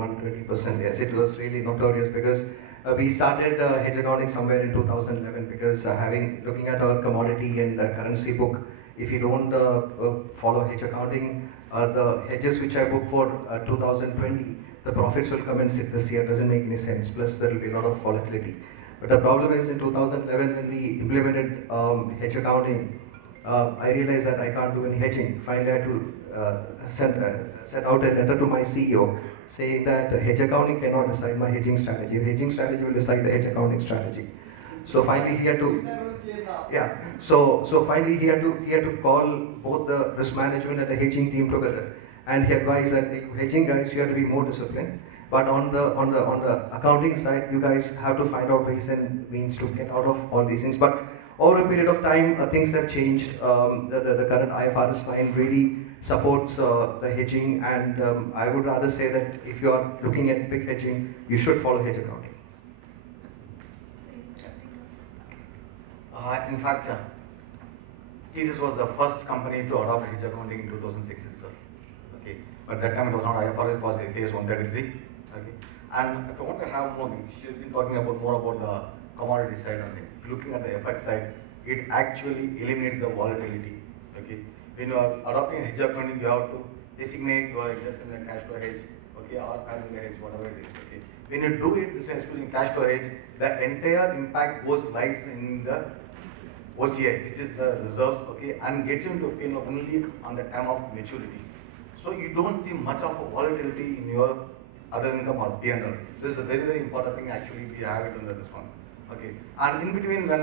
120%. Yes, it was really notorious because we started hedge accounting somewhere in 2011 because looking at our commodity and currency book, if you don't follow hedge accounting, the hedges which I book for 2020, the profits will come in this year, doesn't make any sense, plus there will be a lot of volatility. But the problem is in 2011 when we implemented hedge accounting, I realized that I can't do any hedging. Finally I had to send out a letter to my CEO saying that hedge accounting cannot decide my hedging strategy. The hedging strategy will decide the hedge accounting strategy. So finally he had to, So finally he had to call both the risk management and the hedging team together, and he advised that the hedging guys, you have to be more disciplined. But on the accounting side, you guys have to find out ways and means to get out of all these things. But over a period of time, things have changed. The current IFRS 9 really supports the hedging, and I would rather say that if you are looking at big hedging, you should follow hedge accounting. In fact, TCS was the first company to adopt hedge accounting in 2006 itself. Okay, but that time it was not IFRS, it was AS 133. Okay, and if I want to have more things, she's been talking about more about the commodity side only. Looking at the FX side, it actually eliminates the volatility. Okay, when you are adopting a hedge accounting, you have to designate you are just in the cash flow hedge, okay, or having a hedge, whatever it is. Okay, when you do it this way, especially in cash flow hedge, the entire impact lies in the OCI, which is the reserves, okay, and gets you into P&L only on the time of maturity. So you don't see much of a volatility in your other income or P&L. This is a very, very important thing actually we have it under this one. Okay. And in between when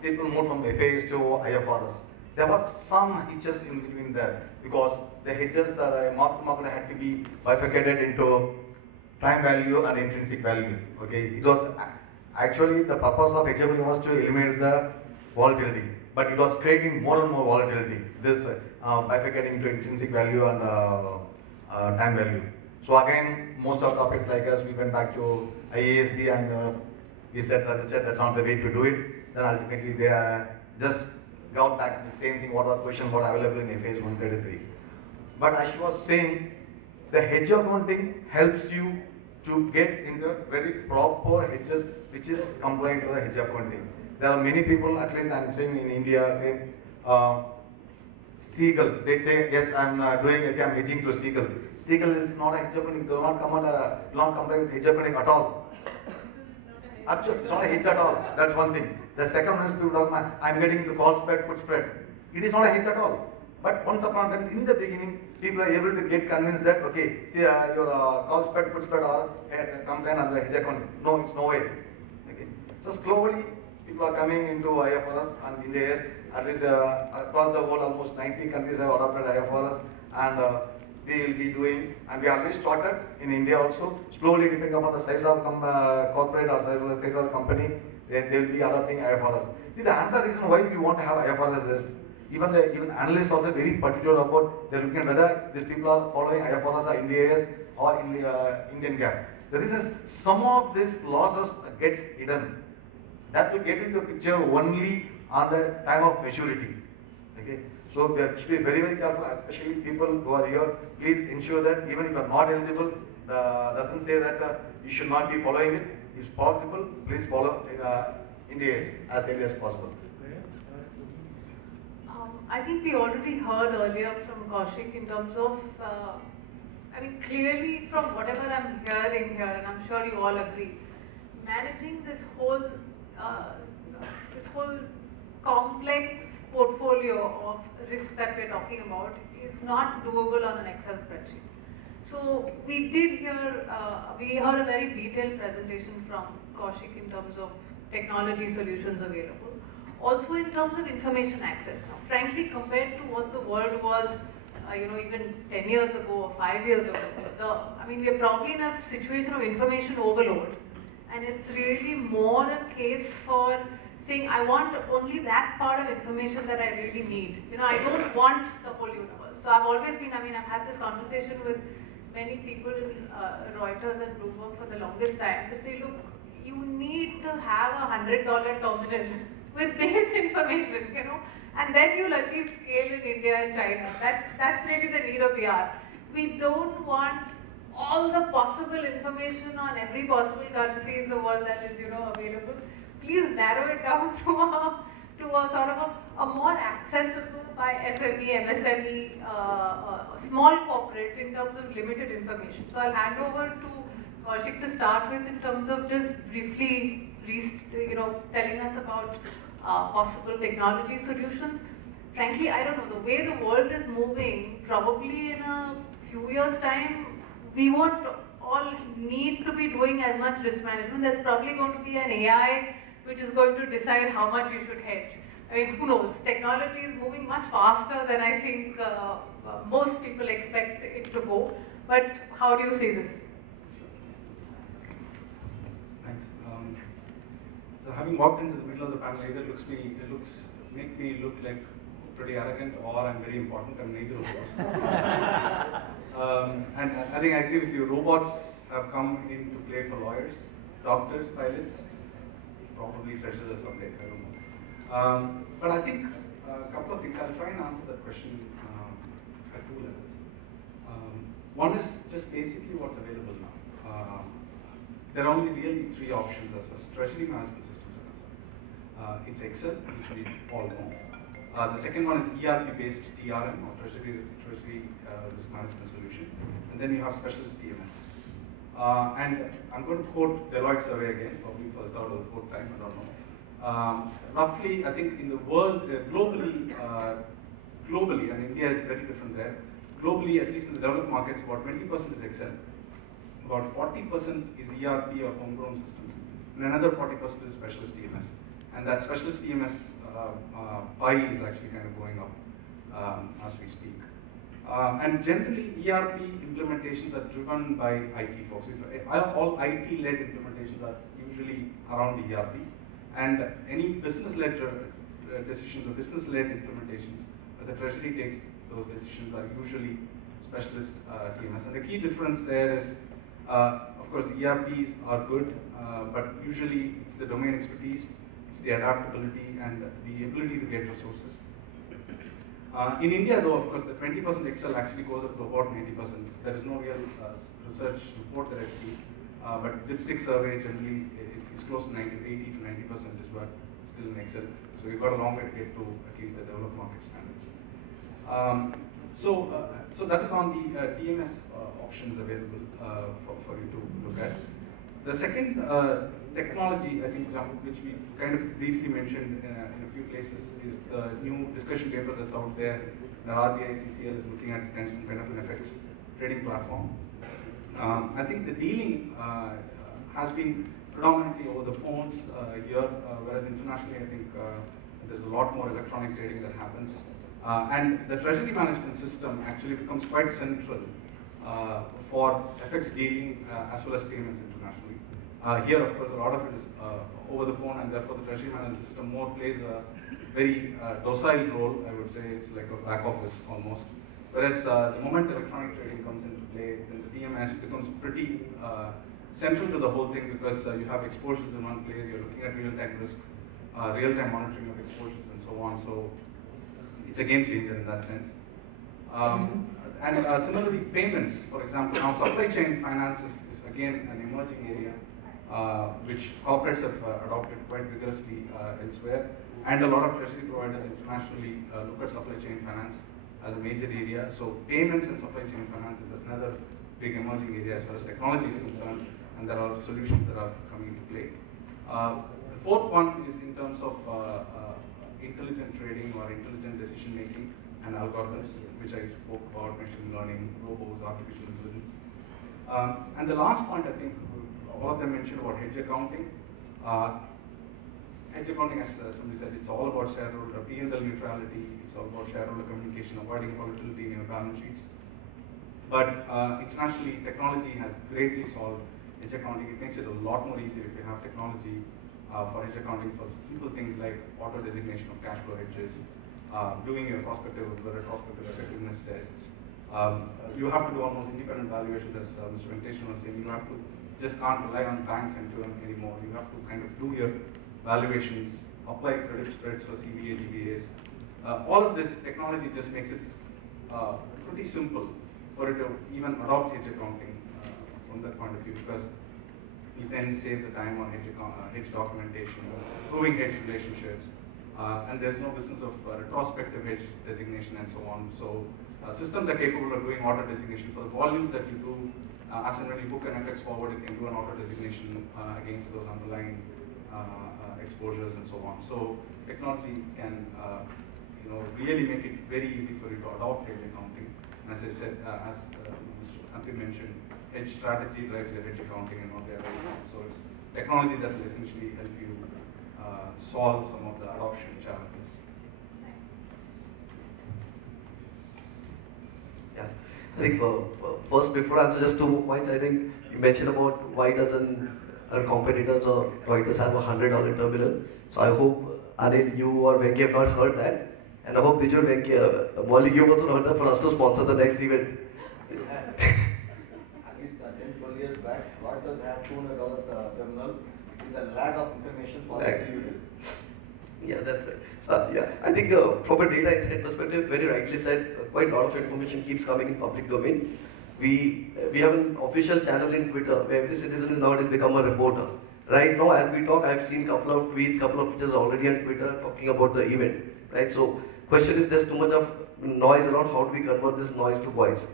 people moved from FAS to IFRS, there was some hitches in between there because the hedges mark to market had to be bifurcated into time value and intrinsic value. Okay. It was actually the purpose of hedgeability was to eliminate the volatility, but it was creating more and more volatility. This bifurcating into intrinsic value and time value. So again, most of topics like us, we went back to IASB and we suggested that's not the way to do it. Then ultimately they just got back to the same thing, what was questions were available in FAS 133. But as she was saying, the hedge accounting helps you to get into very proper hedges which is compliant to the hedge accounting. There are many people, at least I'm saying in India, Seagull, they say, yes, I'm hedging through Seagull. Seagull is not a hedge accounting, do not comply with hedge accounting at all. Actually, it's not a hedge at all. That's one thing. The second one is people talk about, I'm getting the call spread, put spread. It is not a hedge at all. But once upon a time, in the beginning, people are able to get convinced that, okay, see, your call spread, put spread are compliant under hedge accounting. No, it's no way. Okay. So slowly, people are coming into IFRS and Ind AS. At least across the world, almost 90 countries have adopted IFRS, and we will be doing, and we already started in India also. Slowly, depending upon the size of corporate or size of company, they will be adopting IFRS. See, the another reason why we want to have IFRS is even analysts also very particular about they're looking at whether these people are following IFRS or Ind AS or Indian GAAP. The reason is some of these losses gets hidden. That will get into picture only on the time of maturity. Okay. So we have to be very, very careful, especially people who are here. Please ensure that even if you are not eligible, doesn't say that you should not be following it. If possible, please follow Ind AS as early as possible. I think we already heard earlier from Kaushik in terms of, clearly from whatever I'm hearing here, and I'm sure you all agree, managing this whole complex portfolio of risk that we're talking about is not doable on an Excel spreadsheet. So we did hear, we heard a very detailed presentation from Kaushik in terms of technology solutions available. Also in terms of information access. Now, frankly, compared to what the world was, even 10 years ago or 5 years ago, we're probably in a situation of information overload. And it's really more a case for saying, I want only that part of information that I really need. I don't want the whole universe. So I've always been, I've had this conversation with many people in Reuters and Bloomberg for the longest time to say, look, you need to have $100 terminal with base information, and then you'll achieve scale in India and China. That's really the need of the hour. We don't want all the possible information on every possible currency in the world that is, available. Please narrow it down to a sort of a more accessible by SME, MSME, small corporate in terms of limited information. So I'll hand over to Kaushik to start with in terms of just briefly, telling us about possible technology solutions. Frankly, I don't know, the way the world is moving, probably in a few years' time, we won't all need to be doing as much risk management. There's probably going to be an AI which is going to decide how much you should hedge. Who knows? Technology is moving much faster than I think most people expect it to go. But how do you see this? Thanks. So having walked into the middle of the panel, either make me look like pretty arrogant or I'm very important. I'm neither of those. And I think I agree with you. Robots have come into play for lawyers, doctors, pilots, probably treasurers someday. I don't know. But I think a couple of things. I'll try and answer that question at two levels. One is just basically what's available now. There are only really three options as far as treasury management systems are concerned. It's Excel, which we all know. The second one is ERP-based TRM, or Treasury Risk Management Solution. And then you have specialist TMS. And I'm going to quote Deloitte survey again, probably for the third or the fourth time, I don't know. Roughly, I think in the world, globally, and India is very different there, globally, at least in the developed markets, about 20% is Excel, about 40% is ERP or homegrown systems, and another 40% is specialist TMS. And that specialist TMS pie is actually kind of going up as we speak. And generally, ERP implementations are driven by IT folks. All IT-led implementations are usually around the ERP, and any business-led decisions or business-led implementations, the treasury takes those decisions are usually specialist TMS. And the key difference there is, of course, ERPs are good, but usually it's the domain expertise, it's the adaptability, and the ability to get resources. In India, though, of course, the 20% Excel actually goes up to about 90%. There is no real research report that I've seen, but dipstick survey generally it's close to 80 to 90% is what still in Excel. So we've got a long way to get to at least the developed market standards. So that is on the TMS options available for you to look at. The second technology, I think, which we kind of briefly mentioned in a few places, is the new discussion paper that's out there. The RBI CCL is looking at some kind of an FX trading platform. I think the dealing has been predominantly over the phones here, whereas internationally, I think there's a lot more electronic trading that happens. And the treasury management system actually becomes quite central for FX dealing as well as payments internationally. Here, of course, a lot of it is over the phone, and therefore the treasury management system more plays a very docile role. I would say it's like a back office almost. Whereas the moment electronic trading comes into play, then the TMS becomes pretty central to the whole thing, because you have exposures in one place, you're looking at real-time risk, real-time monitoring of exposures, and so on. So it's a game changer in that sense. And similarly, payments, for example, now supply chain finance is again an emerging area, which corporates have adopted quite vigorously elsewhere. And a lot of treasury providers internationally look at supply chain finance as a major area. So payments and supply chain finance is another big emerging area as far as technology is concerned, and there are solutions that are coming into play. The fourth one is in terms of intelligent trading or intelligent decision making and algorithms, which I spoke about, machine learning, robots, artificial intelligence. And the last point, I think, all of them mentioned about hedge accounting. Hedge accounting, as somebody said, it's all about shareholder P&L neutrality, it's all about shareholder communication, avoiding volatility in your balance sheets. But internationally, technology has greatly solved hedge accounting. It makes it a lot more easier if you have technology for hedge accounting for simple things like auto designation of cash flow hedges, doing your prospective effectiveness tests. You have to do almost independent valuations, as Mr. Venkatesh was saying. You have to just can't rely on banks anymore. You have to kind of do your valuations, apply credit spreads for CVA, DVAs. All of this technology just makes it pretty simple for it to even adopt hedge accounting from that point of view, because you then save the time on hedge documentation, proving hedge relationships, and there's no business of retrospective hedge designation and so on. So systems are capable of doing auto designation for the volumes that you do. As and when you book an FX forward, it can do an auto designation against those underlying exposures and so on. So technology can really make it very easy for you to adopt hedge accounting. And as I said, as Mr. Anthony mentioned, hedge strategy drives your hedge accounting and not the other way around. So it's technology that will essentially help you solve some of the adoption challenges. Yeah, I think first, before I answer just 2 points, I think you mentioned about why doesn't our competitors or Reuters have $100 terminal. So I hope Anil, you or Venki have not heard that. And I hope Vijay, Venki, Molly, you also heard that for us to sponsor the next event. At least 10-12 years back, Reuters had $200 terminal with a lag of information for the users. Yeah, that's right. So, yeah, I think from a data insight perspective, very rightly said, quite a lot of information keeps coming in public domain. We have an official channel in Twitter where every citizen is nowadays become a reporter. Right now, as we talk, I've seen couple of tweets, couple of pictures already on Twitter talking about the event. Right. So, question is, there's too much of noise around. How do we convert this noise to voice?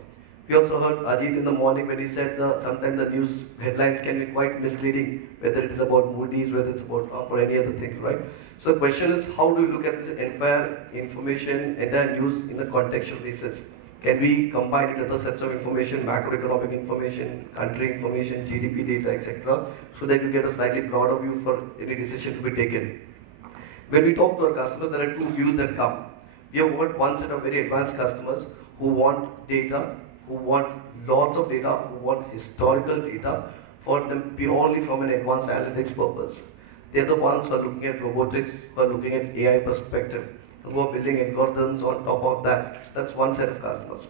We also heard Ajit in the morning when he said sometimes the news headlines can be quite misleading, whether it is about Moody's, whether it's about Trump or any other things, right? So the question is, how do you look at this entire information, entire news in a contextual basis? Can we combine it with other sets of information, macroeconomic information, country information, GDP data, etc., so that you get a slightly broader view for any decision to be taken? When we talk to our customers, there are two views that come. We have got one set of very advanced customers who want data, who want lots of data, who want historical data for them purely from an advanced analytics purpose. They're the ones who are looking at robotics, who are looking at AI perspective, who are building algorithms on top of that. That's one set of customers.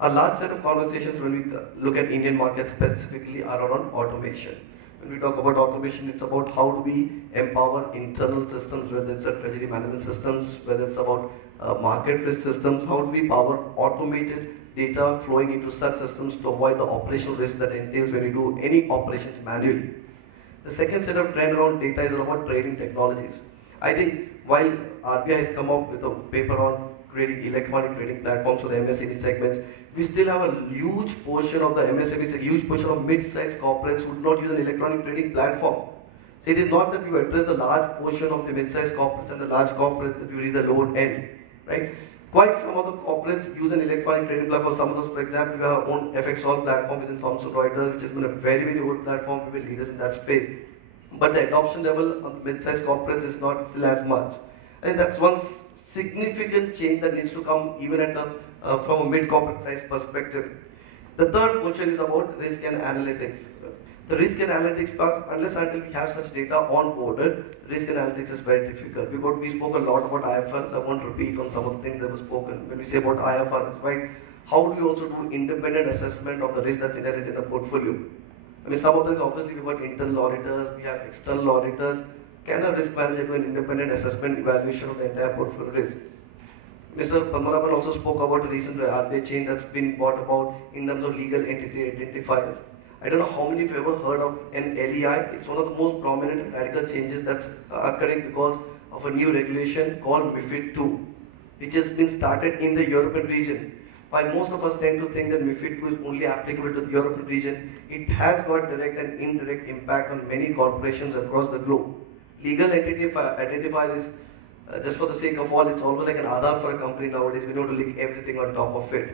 A large set of conversations when we look at Indian market specifically are around automation. When we talk about automation, it's about how do we empower internal systems, whether it's a treasury management systems, whether it's about market risk systems, how do we power automated data flowing into such systems to avoid the operational risk that entails when you do any operations manually. The second set of trend around data is about trading technologies. I think while RBI has come up with a paper on creating electronic trading platforms for the MSME segments, we still have a huge portion of the MSMEs, a huge portion of mid-sized corporates who do not use an electronic trading platform. So it is not that you address the large portion of the mid-sized corporates and the large corporates that you reach the lower end, right? Quite some of the corporates use an electronic trading platform. Some of us, for example, we have our own FXall platform within Thomson Reuters, which has been a very, very good platform. We were leaders in that space. But the adoption level of mid-sized corporates is not still as much. I think that's one significant change that needs to come even at from a mid-corporate size perspective. The third portion is about risk and analytics. The risk and analytics part, unless until we have such data onboarded, risk and analytics is very difficult. We spoke a lot about IFRS. I won't repeat on some of the things that were spoken. When we say about IFRS, right? How do we also do independent assessment of the risk that's inherent in a portfolio? I mean, some of this obviously we've got internal auditors, we have external auditors. Can a risk manager do an independent assessment evaluation of the entire portfolio risk? Mr. Padmanabhan also spoke about a recent RBI change that's been brought about in terms of legal entity identifiers. I don't know how many of you ever heard of an LEI. It's one of the most prominent and radical changes that's occurring because of a new regulation called MiFID II, which has been started in the European region. While most of us tend to think that MiFID II is only applicable to the European region, it has got direct and indirect impact on many corporations across the globe. Legal entity identifier is, just for the sake of all, it's almost like an Aadhaar for a company nowadays. We know to link everything on top of it.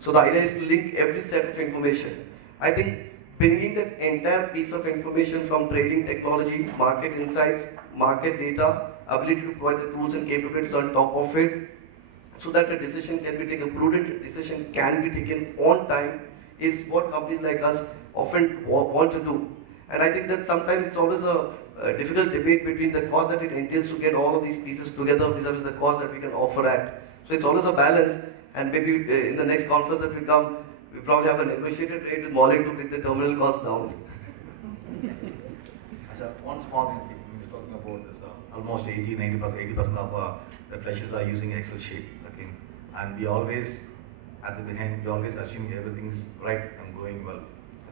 So the idea is to link every set of information. I think bringing that entire piece of information from trading technology, market insights, market data, ability to provide the tools and capabilities on top of it, so that a decision can be taken, prudent decision can be taken on time, is what companies like us often want to do. And I think that sometimes it's always a difficult debate between the cost that it entails to get all of these pieces together vis-a-vis the cost that we can offer at. So it's always a balance, and maybe in the next conference that we come, we probably have a negotiated rate with Maulik to bring the terminal cost down. So one small thing, we're talking about this, almost 80% of the treasurers are using Excel sheet, okay? And we always, at the behind, we always assume everything's right and going well,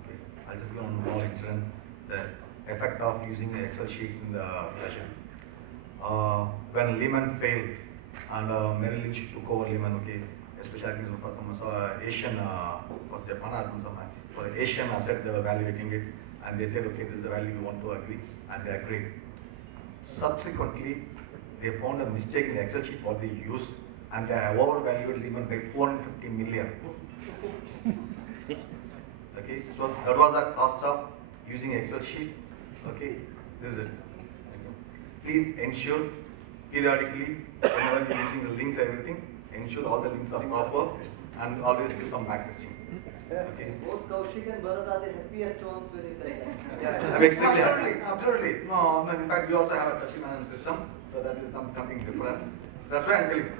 okay? I'll just give one small incident, the effect of using the Excel sheets in the treasury. When Lehman failed and Merrill Lynch took over Lehman, okay? Especially I think for some Asian, was Japan or something, for the Asian assets they were evaluating it, and they said, okay, this is the value we want to agree, and they agreed. Subsequently, they found a mistake in the Excel sheet what they used, and they overvalued Lehman by 450 million. Okay, so that was the cost of using Excel sheet. Okay, this is it. Please ensure periodically, whenever you're using the links and everything, ensure all the links are proper and always do some back testing. Okay. Both Kaushik and Bharat are the happiest ones when you say that. Yeah, I'm extremely happy. Absolutely. No, in fact, we also have a treasury management system, so that is something different. That's why I'm telling you.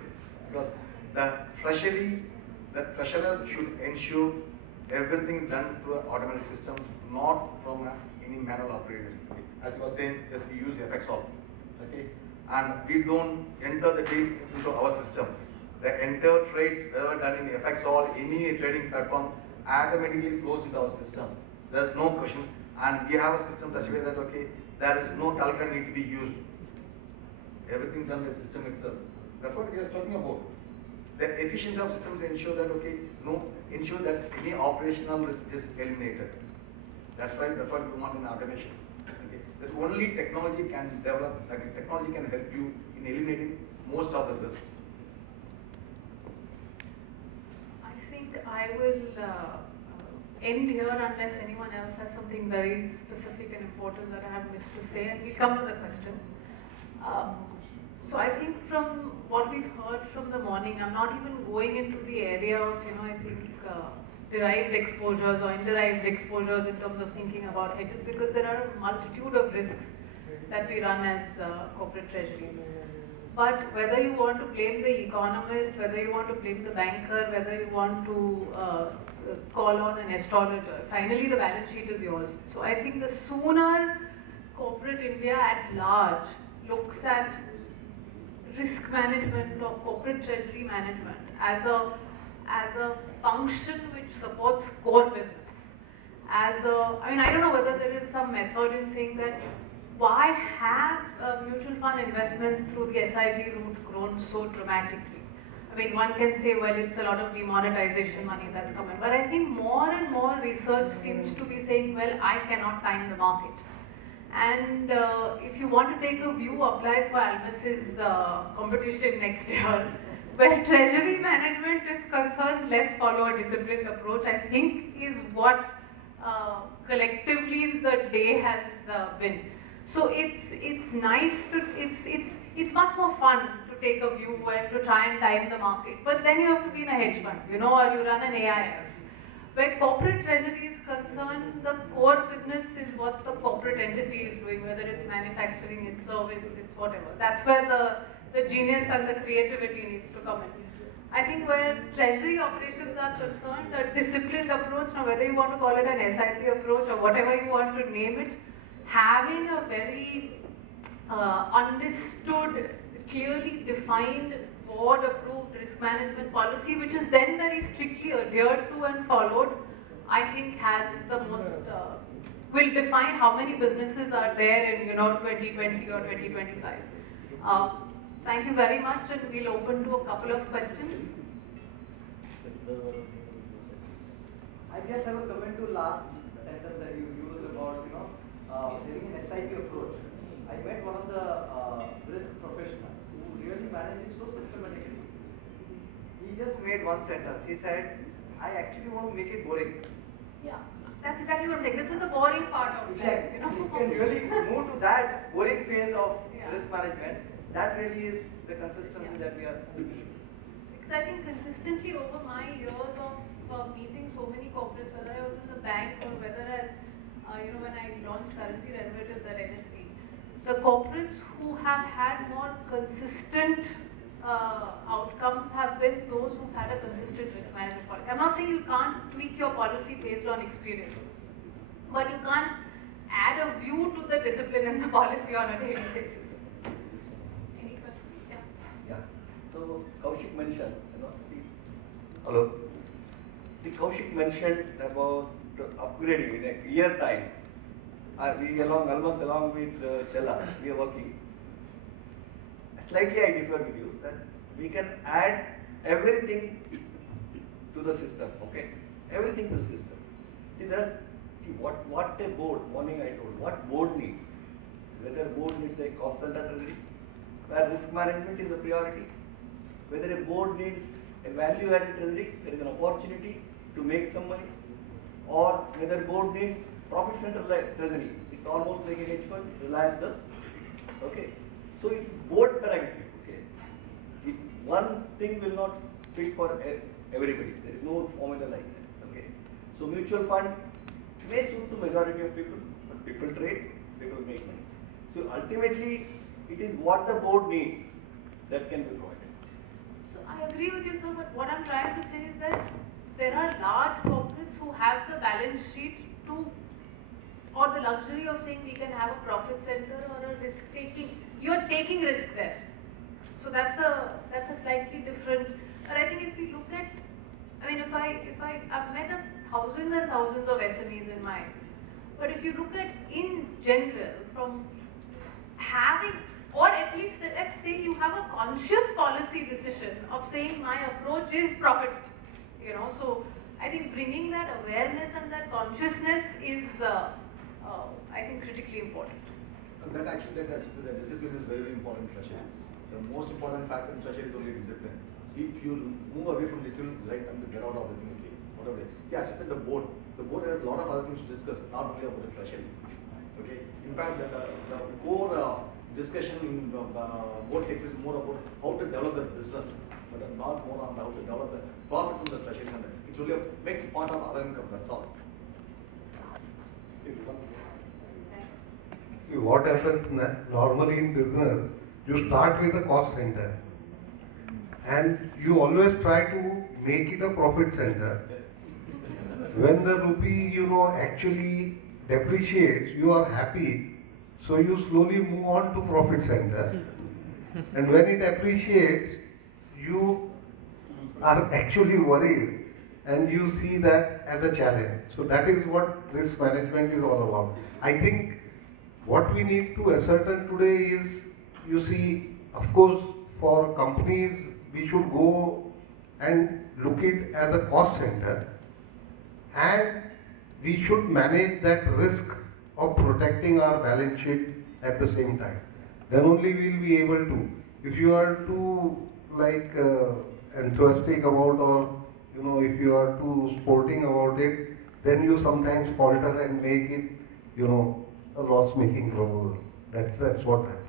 Because the treasurer should ensure everything done through an automatic system, not from any manual operation. As you were saying, yes, we use FXall. Okay. And we don't enter the data into our system. The entire trades were done in FXall, any trading platform automatically flows into our system. There's no question. And we have a system such a way that, okay, there is no calculator need to be used. Everything done by the system itself. That's what we are talking about. The efficiency of systems ensure that, okay, ensure that any operational risk is eliminated. That's what we want in automation. Okay. That only technology can develop, like technology can help you in eliminating most of the risks. I I will end here unless anyone else has something very specific and important that I have missed to say, and we'll come to the questions. So I think from what we've heard from the morning, I'm not even going into the area of, I think derived exposures or inderived exposures in terms of thinking about hedges, because there are a multitude of risks that we run as corporate treasuries. But whether you want to blame the economist, whether you want to blame the banker, whether you want to call on an astrologer, finally the balance sheet is yours. So I think the sooner corporate India at large looks at risk management or corporate treasury management as a function which supports core business. I don't know whether there is some method in saying that why have mutual fund investments through the SIP route grown so dramatically? I mean, one can say, well, it's a lot of demonetization money that's coming. But I think more and more research seems to be saying, well, I cannot time the market. And if you want to take a view, apply for Almus's competition next year. Where treasury management is concerned, let's follow a disciplined approach, I think is what collectively the day has been. So it's nice to, it's much more fun to take a view and to try and time the market. But then you have to be in a hedge fund, or you run an AIF. Where corporate treasury is concerned, the core business is what the corporate entity is doing, whether it's manufacturing, it's service, it's whatever. That's where the genius and the creativity needs to come in. I think where treasury operations are concerned, a disciplined approach, now whether you want to call it an SIP approach or whatever you want to name it, having a very understood, clearly defined, board-approved risk management policy, which is then very strictly adhered to and followed, I think has the most, will define how many businesses are there in 2020 or 2025. Thank you very much, and we'll open to a couple of questions. I just have a comment to last sentence that you used about, having an SIP approach. I met one of the risk professionals who really manages so systematically. He just made one sentence. He said, I actually want to make it boring. Yeah, that's exactly what I'm saying. This is the boring part of Exactly. life, You can really move to that boring phase of Yeah. risk management. That really is the consistency that we are. Because I think consistently over my years of meeting so many corporates, whether I was in the bank or whether as when I launched currency derivatives at NSC, the corporates who have had more consistent outcomes have been those who've had a consistent risk management policy. I'm not saying you can't tweak your policy based on experience, but you can't add a view to the discipline and the policy on a daily basis. Any questions? Yeah. Yeah. So Kaushik mentioned, hello. See, Kaushik mentioned about upgrading in a year time. We almost along with Chella, we are working. Slightly I differ with you that we can add everything to the system, okay? Everything to the system. See what a board, morning I told, what board needs. Whether board needs a cost center treasury, where risk management is a priority. Whether a board needs a value added treasury, there is an opportunity to make some money. Or whether board needs profit center treasury, it's almost like a hedge fund, Reliance does. Okay, so it's board prerogative. Okay, one thing will not fit for everybody. There is no formula like that. Okay, so mutual fund may suit the majority of people, but people trade, people make money. So ultimately, it is what the board needs that can be provided. So I agree with you, sir, but what I'm trying to say is that there are large corporates who have the balance sheet or the luxury of saying we can have a profit center or a risk taking. You're taking risk there. So that's a slightly different. But I think if we look at, I've met thousands and thousands of SMEs in my, but if you look at in general from having, or at least let's say you have a conscious policy decision of saying my approach is profit, so I think bringing that awareness and that consciousness is, I think, critically important. That the discipline is very, very important in treasury. The most important factor in treasury is only discipline. If you move away from discipline, it's right time to get out of the thing. Okay. whatever. See, as I said, the board has a lot of other things to discuss, not only about the treasury. Okay. In fact, the core discussion in board takes is more about how to develop the business, but not more on how to develop the profit from the treasury center. It really makes part of other income. That's all. See, what happens normally in business, you start with a cost center and you always try to make it a profit center. When the rupee, actually depreciates, you are happy, so you slowly move on to profit center. And when it appreciates, you are actually worried and you see that as a challenge. So that is what risk management is all about. I think what we need to ascertain today is, you see, of course, for companies, we should go and look it as a cost center, and we should manage that risk of protecting our balance sheet at the same time. Then only we will be able to. If you are too enthusiastic about, or if you are too sporting about it, then you sometimes falter and make it a loss-making proposal. That's what happens.